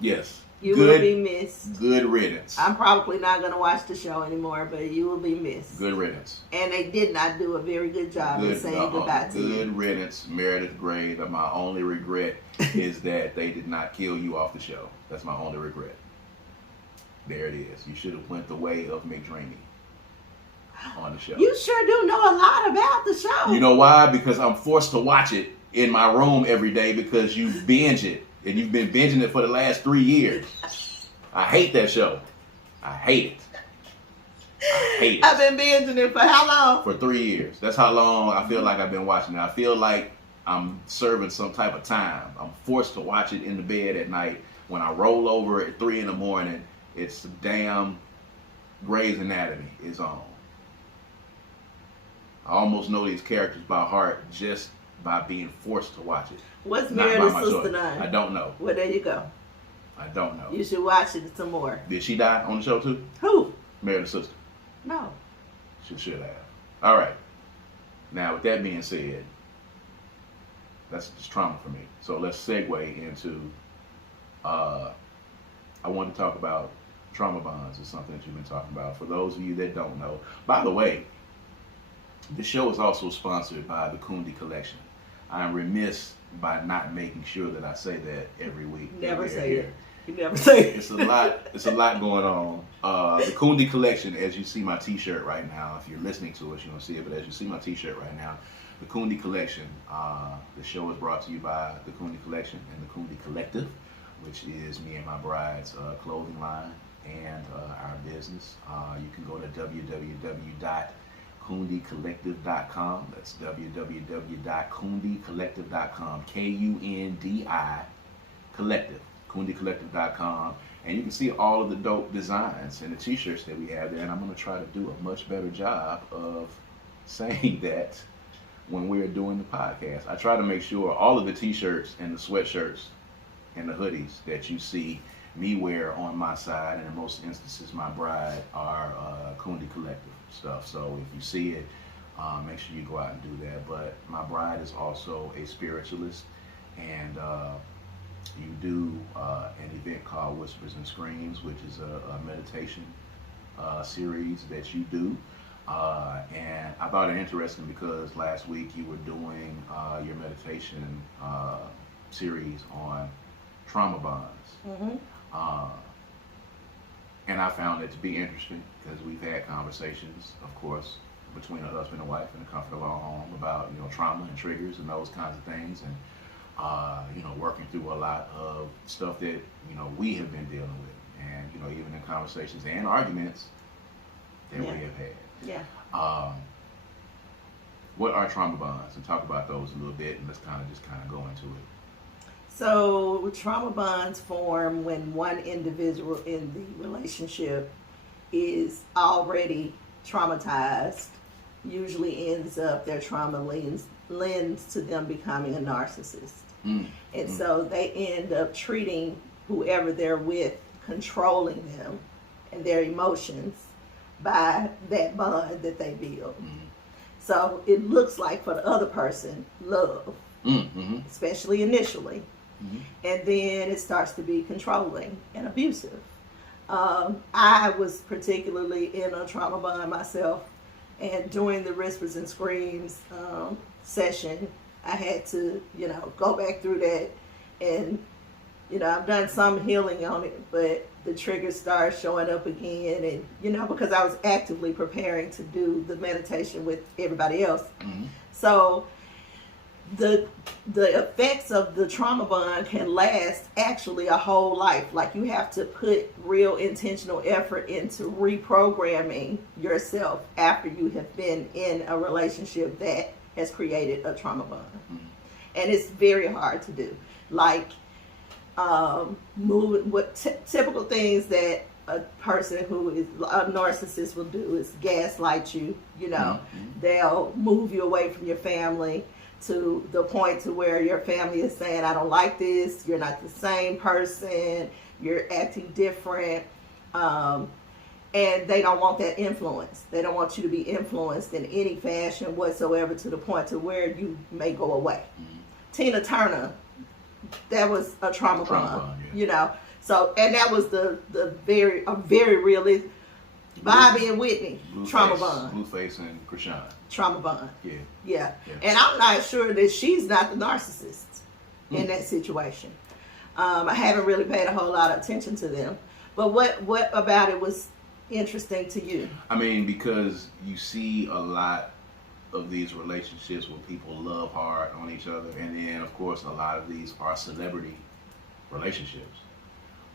Yes. You will be missed. Good riddance. I'm probably not going to watch the show anymore, but you will be missed. Good riddance. And they did not do a very good job of saying goodbye to you. Good riddance, Meredith Grey. My only regret is that they did not kill you off the show. That's my only regret. There it is. You should have went the way of McDreamy on the show. You sure do know a lot about the show. You know why? Because I'm forced to watch it in my room every day because you binge it. And you've been binging it for the last 3 years. I hate that show. I hate it. I hate it. I've been binging it for how long? For 3 years. That's how long I feel like I've been watching it. I feel like I'm serving some type of time. I'm forced to watch it in the bed at night. When I roll over at 3 in the morning, it's the damn Grey's Anatomy is on. I almost know these characters by heart just by being forced to watch it. What's Meredith's sister name? I don't know. Well, there you go. I don't know. You should watch it some more. Did she die on the show too? Who? Meredith's sister. No. She should have. All right. Now, with that being said, that's just trauma for me. So let's segue into. I want to talk about trauma bonds. Is something that you've been talking about. For those of you that don't know, by the way, the show is also sponsored by the Kundi Collection. I'm remiss by not making sure that I say that every week. Never say it. You never say it. It's a lot. It's a lot going on. The Kundi Collection, as you see my T-shirt right now. If you're listening to us, you don't see it, but as you see my T-shirt right now, the Kundi Collection. The show is brought to you by the Kundi Collection and the Kundi Collective, which is me and my bride's clothing line and our business. You can go to www.kundicollective.com. That's www.kundicollective.com. Kundi Collective. KundiCollective.com. And you can see all of the dope designs and the t-shirts that we have there. And I'm going to try to do a much better job of saying that when we're doing the podcast. I try to make sure all of the t-shirts and the sweatshirts and the hoodies that you see me wear on my side, and in most instances my bride, are Kundi Collective stuff. So if you see it, make sure you go out and do that. But my bride is also a spiritualist, and you do an event called Whispers and Screams, which is a meditation series that you do. And I thought it interesting because last week you were doing your meditation series on trauma bonds. Mm-hmm. And I found it to be interesting because we've had conversations, of course, between a husband and wife in the comfort of our home about, trauma and triggers and those kinds of things, and working through a lot of stuff that we have been dealing with, and even in conversations and arguments that we have had. Yeah. What are trauma bonds? And talk about those a little bit, and let's kind of go into it. So trauma bonds form when one individual in the relationship is already traumatized. Usually ends up, their trauma lends to them becoming a narcissist. And so they end up treating whoever they're with, controlling them and their emotions by that bond that they build. So it looks like for the other person, love, especially initially. And then it starts to be controlling and abusive. I was particularly in a trauma bond myself, and during the Whispers and Screams session, I had to, go back through that, and, I've done some healing on it, but the triggers started showing up again, and, because I was actively preparing to do the meditation with everybody else. So the effects of the trauma bond can last actually a whole life. Like, you have to put real intentional effort into reprogramming yourself after you have been in a relationship that has created a trauma bond. And it's very hard to do. Like, typical things that a person who is a narcissist will do is gaslight you. They'll move you away from your family to the point to where your family is saying, I don't like this, you're not the same person, you're acting different, and they don't want that influence. They don't want you to be influenced in any fashion whatsoever, to the point to where you may go away. Tina Turner, that was a trauma bond, So, and that was a very realistic. Bobby and Whitney, trauma bond. Blueface and Krishan. Trauma bond. Yeah. And I'm not sure that she's not the narcissist in that situation. I haven't really paid a whole lot of attention to them. But what about it was interesting to you? I mean, because you see a lot of these relationships where people love hard on each other, and then of course a lot of these are celebrity relationships.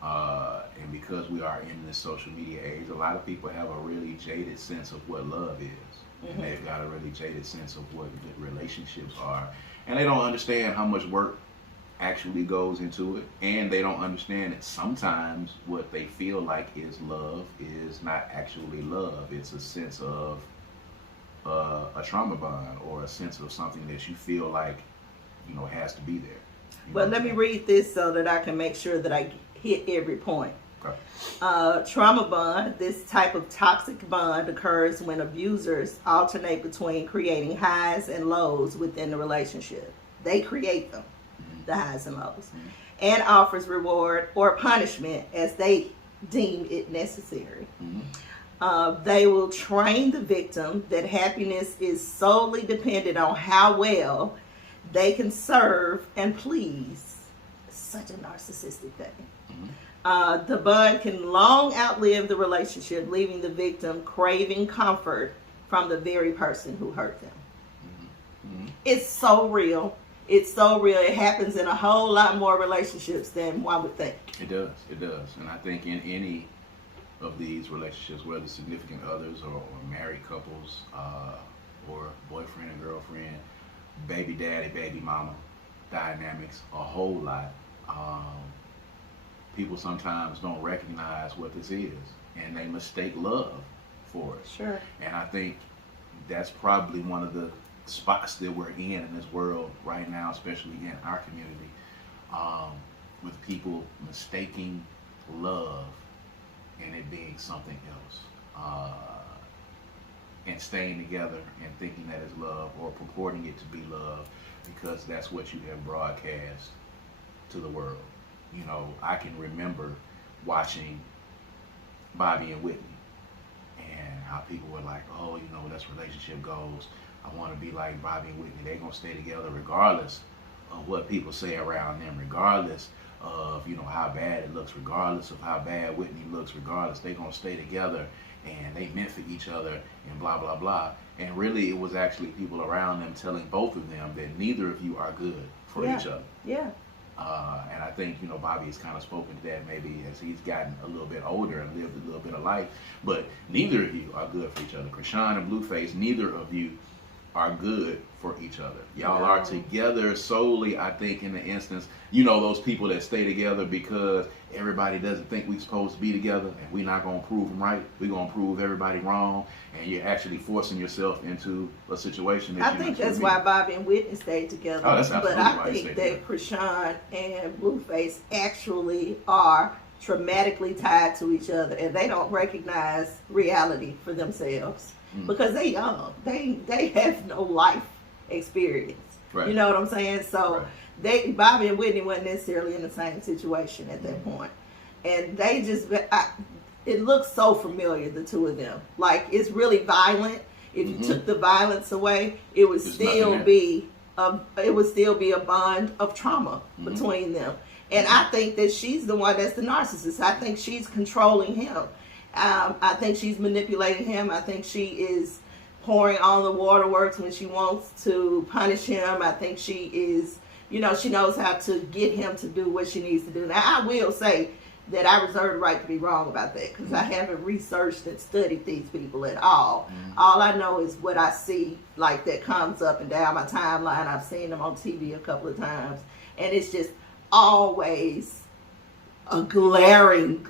And because we are in this social media age, a lot of people have a really jaded sense of what love is. And they've got a really jaded sense of what relationships are. And they don't understand how much work actually goes into it. And they don't understand that sometimes what they feel like is love is not actually love. It's a sense of a trauma bond, or a sense of something that you feel like, has to be there. Well, let me read this so that I can make sure that I hit every point. Okay. Trauma bond. This type of toxic bond occurs when abusers alternate between creating highs and lows within the relationship. They create them, the highs and lows, and offers reward or punishment as they deem it necessary. They will train the victim that happiness is solely dependent on how well they can serve and please. Such a narcissistic thing. The bond can long outlive the relationship, leaving the victim craving comfort from the very person who hurt them. It's so real. It's so real. It happens in a whole lot more relationships than one would think. It does. And I think in any of these relationships, whether significant others or married couples, or boyfriend and girlfriend, baby daddy, baby mama dynamics, a whole lot. People sometimes don't recognize what this is, and they mistake love for it. Sure. And I think that's probably one of the spots that we're in this world right now, especially in our community, with people mistaking love and it being something else, and staying together and thinking that is love, or purporting it to be love because that's what you have broadcast to the world. I can remember watching Bobby and Whitney, and how people were like, oh, this relationship goes. I want to be like Bobby and Whitney. They're going to stay together regardless of what people say around them, regardless of, how bad it looks, regardless of how bad Whitney looks, regardless. They're going to stay together, and they meant for each other, and blah, blah, blah. And really, it was actually people around them telling both of them that neither of you are good for each other. Yeah. And I think, Bobby has kind of spoken to that maybe as he's gotten a little bit older and lived a little bit of life. But neither of you are good for each other. Krishan and Blueface, neither of you are good for each other. Y'all are together solely, I think, in the instance, those people that stay together because everybody doesn't think we're supposed to be together, and we're not going to prove them right. We're going to prove everybody wrong, and you're actually forcing yourself into a situation that I think that's why Bobby and Whitney stayed together. Oh, that's absolutely but why I they think stayed that Krishan and Blueface actually are traumatically tied to each other, and they don't recognize reality for themselves. Because they young, they have no life experience. Right. You know what I'm saying? So Bobby and Whitney weren't necessarily in the same situation at that point, and they just it looks so familiar, the two of them. Like, it's really violent. If you took the violence away, it would still be a bond of trauma between them. And I think that she's the one that's the narcissist. I think she's controlling him. I think she's manipulating him. I think she is pouring on the waterworks when she wants to punish him. I think she is, she knows how to get him to do what she needs to do. Now, I will say that I reserve the right to be wrong about that, because I haven't researched and studied these people at all. All I know is what I see, like, that comes up and down my timeline. I've seen them on TV a couple of times, and it's just always a glaring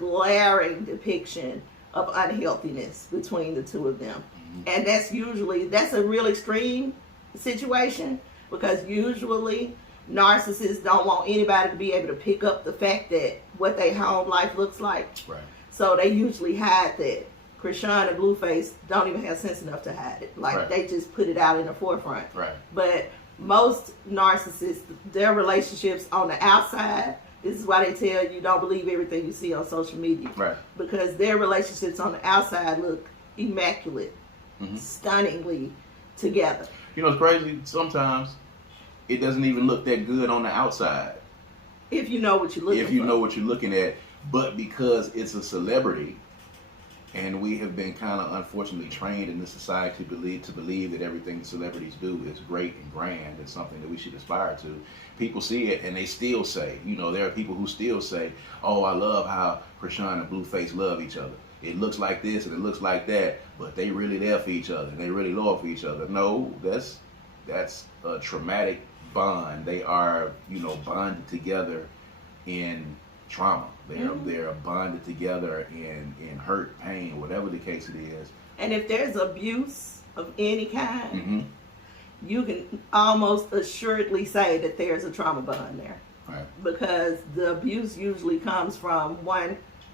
depiction of unhealthiness between the two of them. And that's a real extreme situation, because usually narcissists don't want anybody to be able to pick up the fact that what their home life looks like. Right. So they usually hide that. Krishan and Blueface don't even have sense enough to hide it. Like, they just put it out in the forefront. Right. But most narcissists, their relationships on the outside This is why they tell you don't believe everything you see on social media. Right. Because their relationships on the outside look immaculate, stunningly together. You know, it's crazy. Sometimes it doesn't even look that good on the outside. If you know what you're looking for. If you know what you're looking at. But because it's a celebrity, and we have been kind of unfortunately trained in this society to believe that everything celebrities do is great and grand and something that we should aspire to. People see it and they still say, you know, there are people who still say, oh, I love how Krishan and Blueface love each other. It looks like this and it looks like that, but they really there for each other and they really loyal for each other. No, that's a traumatic bond. They are, you know, bonded together in trauma. They're bonded together in hurt, pain, whatever the case it is. And if there's abuse of any kind, you can almost assuredly say that there's a trauma bond there. Right. Because the abuse usually comes from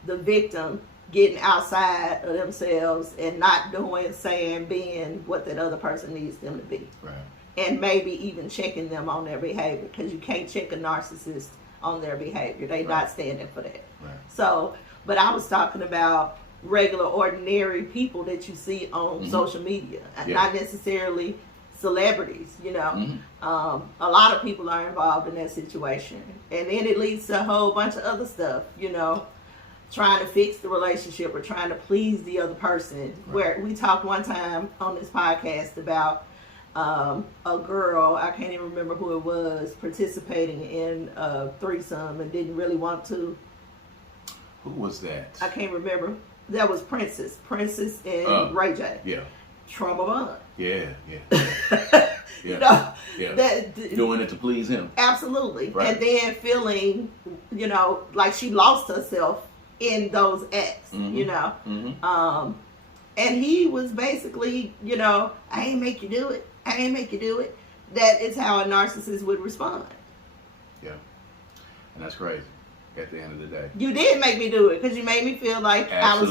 the victim getting outside of themselves and not doing, saying, being what that other person needs them to be. Right. And maybe even checking them on their behavior, because you can't check a narcissist on their behavior. They're not standing for that. Right. So, but I was talking about regular, ordinary people that you see on social media, not necessarily celebrities, you know. A lot of people are involved in that situation. And then it leads to a whole bunch of other stuff, you know, trying to fix the relationship or trying to please the other person. Where we talked one time on this podcast about a girl, I can't even remember who it was, participating in a threesome and didn't really want to. Who was that? I can't remember. That was Princess and Ray J. Yeah. Trauma bond. Yeah. You know, doing it to please him. Absolutely. Right. And then feeling, you know, like she lost herself in those acts, you know. And he was basically, you know, I ain't make you do it. I ain't make you do it. That is how a narcissist would respond. Yeah. And that's crazy at the end of the day. You did make me do it because you made me feel like I was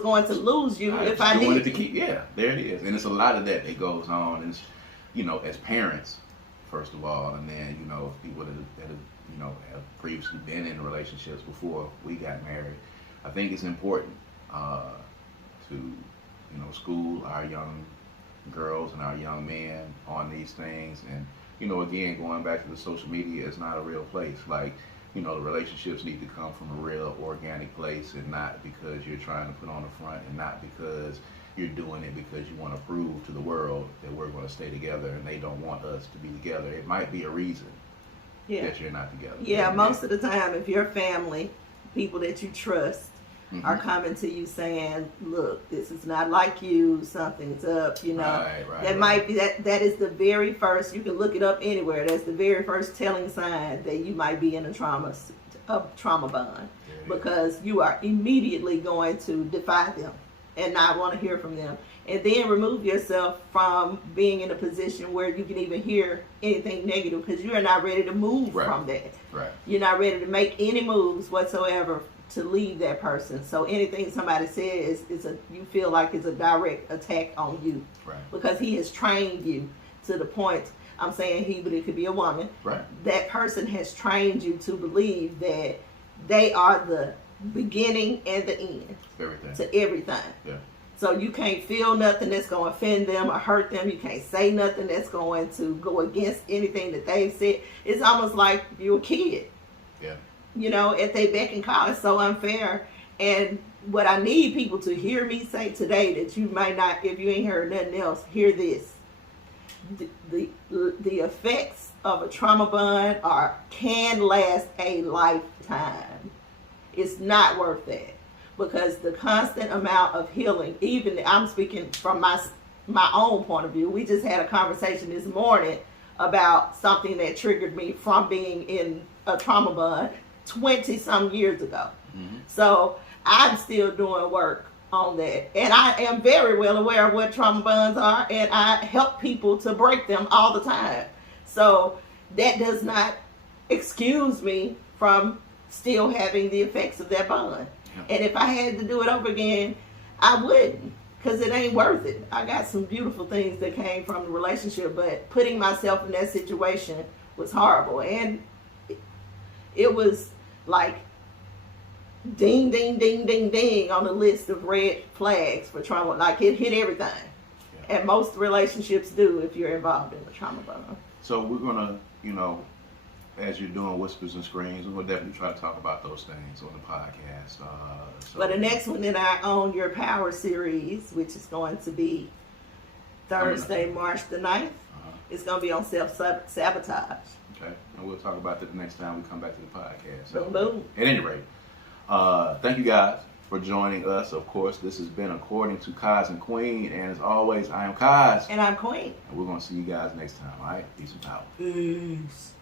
going to lose you if I did. There it is. And it's a lot of that goes on. And it's, you know, as parents, first of all, and then, you know, people that have, you know, have previously been in relationships before we got married. I think it's important to, you know, school our young girls and our young men on these things. And, you know, again, going back to the social media, it's not a real place. Like, you know, the relationships need to come from a real organic place, and not because you're trying to put on the front, and not because you're doing it because you want to prove to the world that we're going to stay together and they don't want us to be together. It might be a reason that you're not together. Yeah, most of the time, if your family, people that you trust, are coming to you saying, look, this is not like you, something's up, you know. That might be, that is the very first, you can look it up anywhere, that's the very first telling sign that you might be in a trauma bond. Because you are immediately going to defy them and not want to hear from them. And then remove yourself from being in a position where you can even hear anything negative, because you are not ready to move from that. You're not ready to make any moves whatsoever to leave that person. So anything somebody says you feel like it's a direct attack on you, because he has trained you to the point. I'm saying he, but it could be a woman. That person has trained you to believe that they are the beginning and the end to everything. So you can't feel nothing that's going to offend them or hurt them. You can't say nothing that's going to go against anything that they've said. It's almost like you're a kid. You know, at their beck and call. It's so unfair. And what I need people to hear me say today, that you might not, if you ain't heard nothing else, hear this. The effects of a trauma bond can last a lifetime. It's not worth that. Because the constant amount of healing, even, I'm speaking from my own point of view. We just had a conversation this morning about something that triggered me from being in a trauma bond 20 some years ago. So I'm still doing work on that, and I am very well aware of what trauma bonds are, and I help people to break them all the time. So that does not excuse me from still having the effects of that bond. And if I had to do it over again, I wouldn't, because it ain't worth it. I got some beautiful things that came from the relationship, but putting myself in that situation was horrible. And it was like ding, ding, ding, ding, ding on the list of red flags for trauma. Like it hit everything. Yeah. And most relationships do if you're involved in a trauma bond. So we're gonna, as you're doing Whispers and Screams, we're gonna definitely try to talk about those things on the podcast. But the next one in our Own Your Power series, which is going to be Thursday, March the 9th, is going to be on self-sabotage. Okay, and we'll talk about that the next time we come back to the podcast. So, boom. At any rate, thank you guys for joining us. Of course, this has been According to Kaz Queen, and as always, I am Kaz. And I'm Queen. And we're going to see you guys next time, all right? Peace and power. Peace.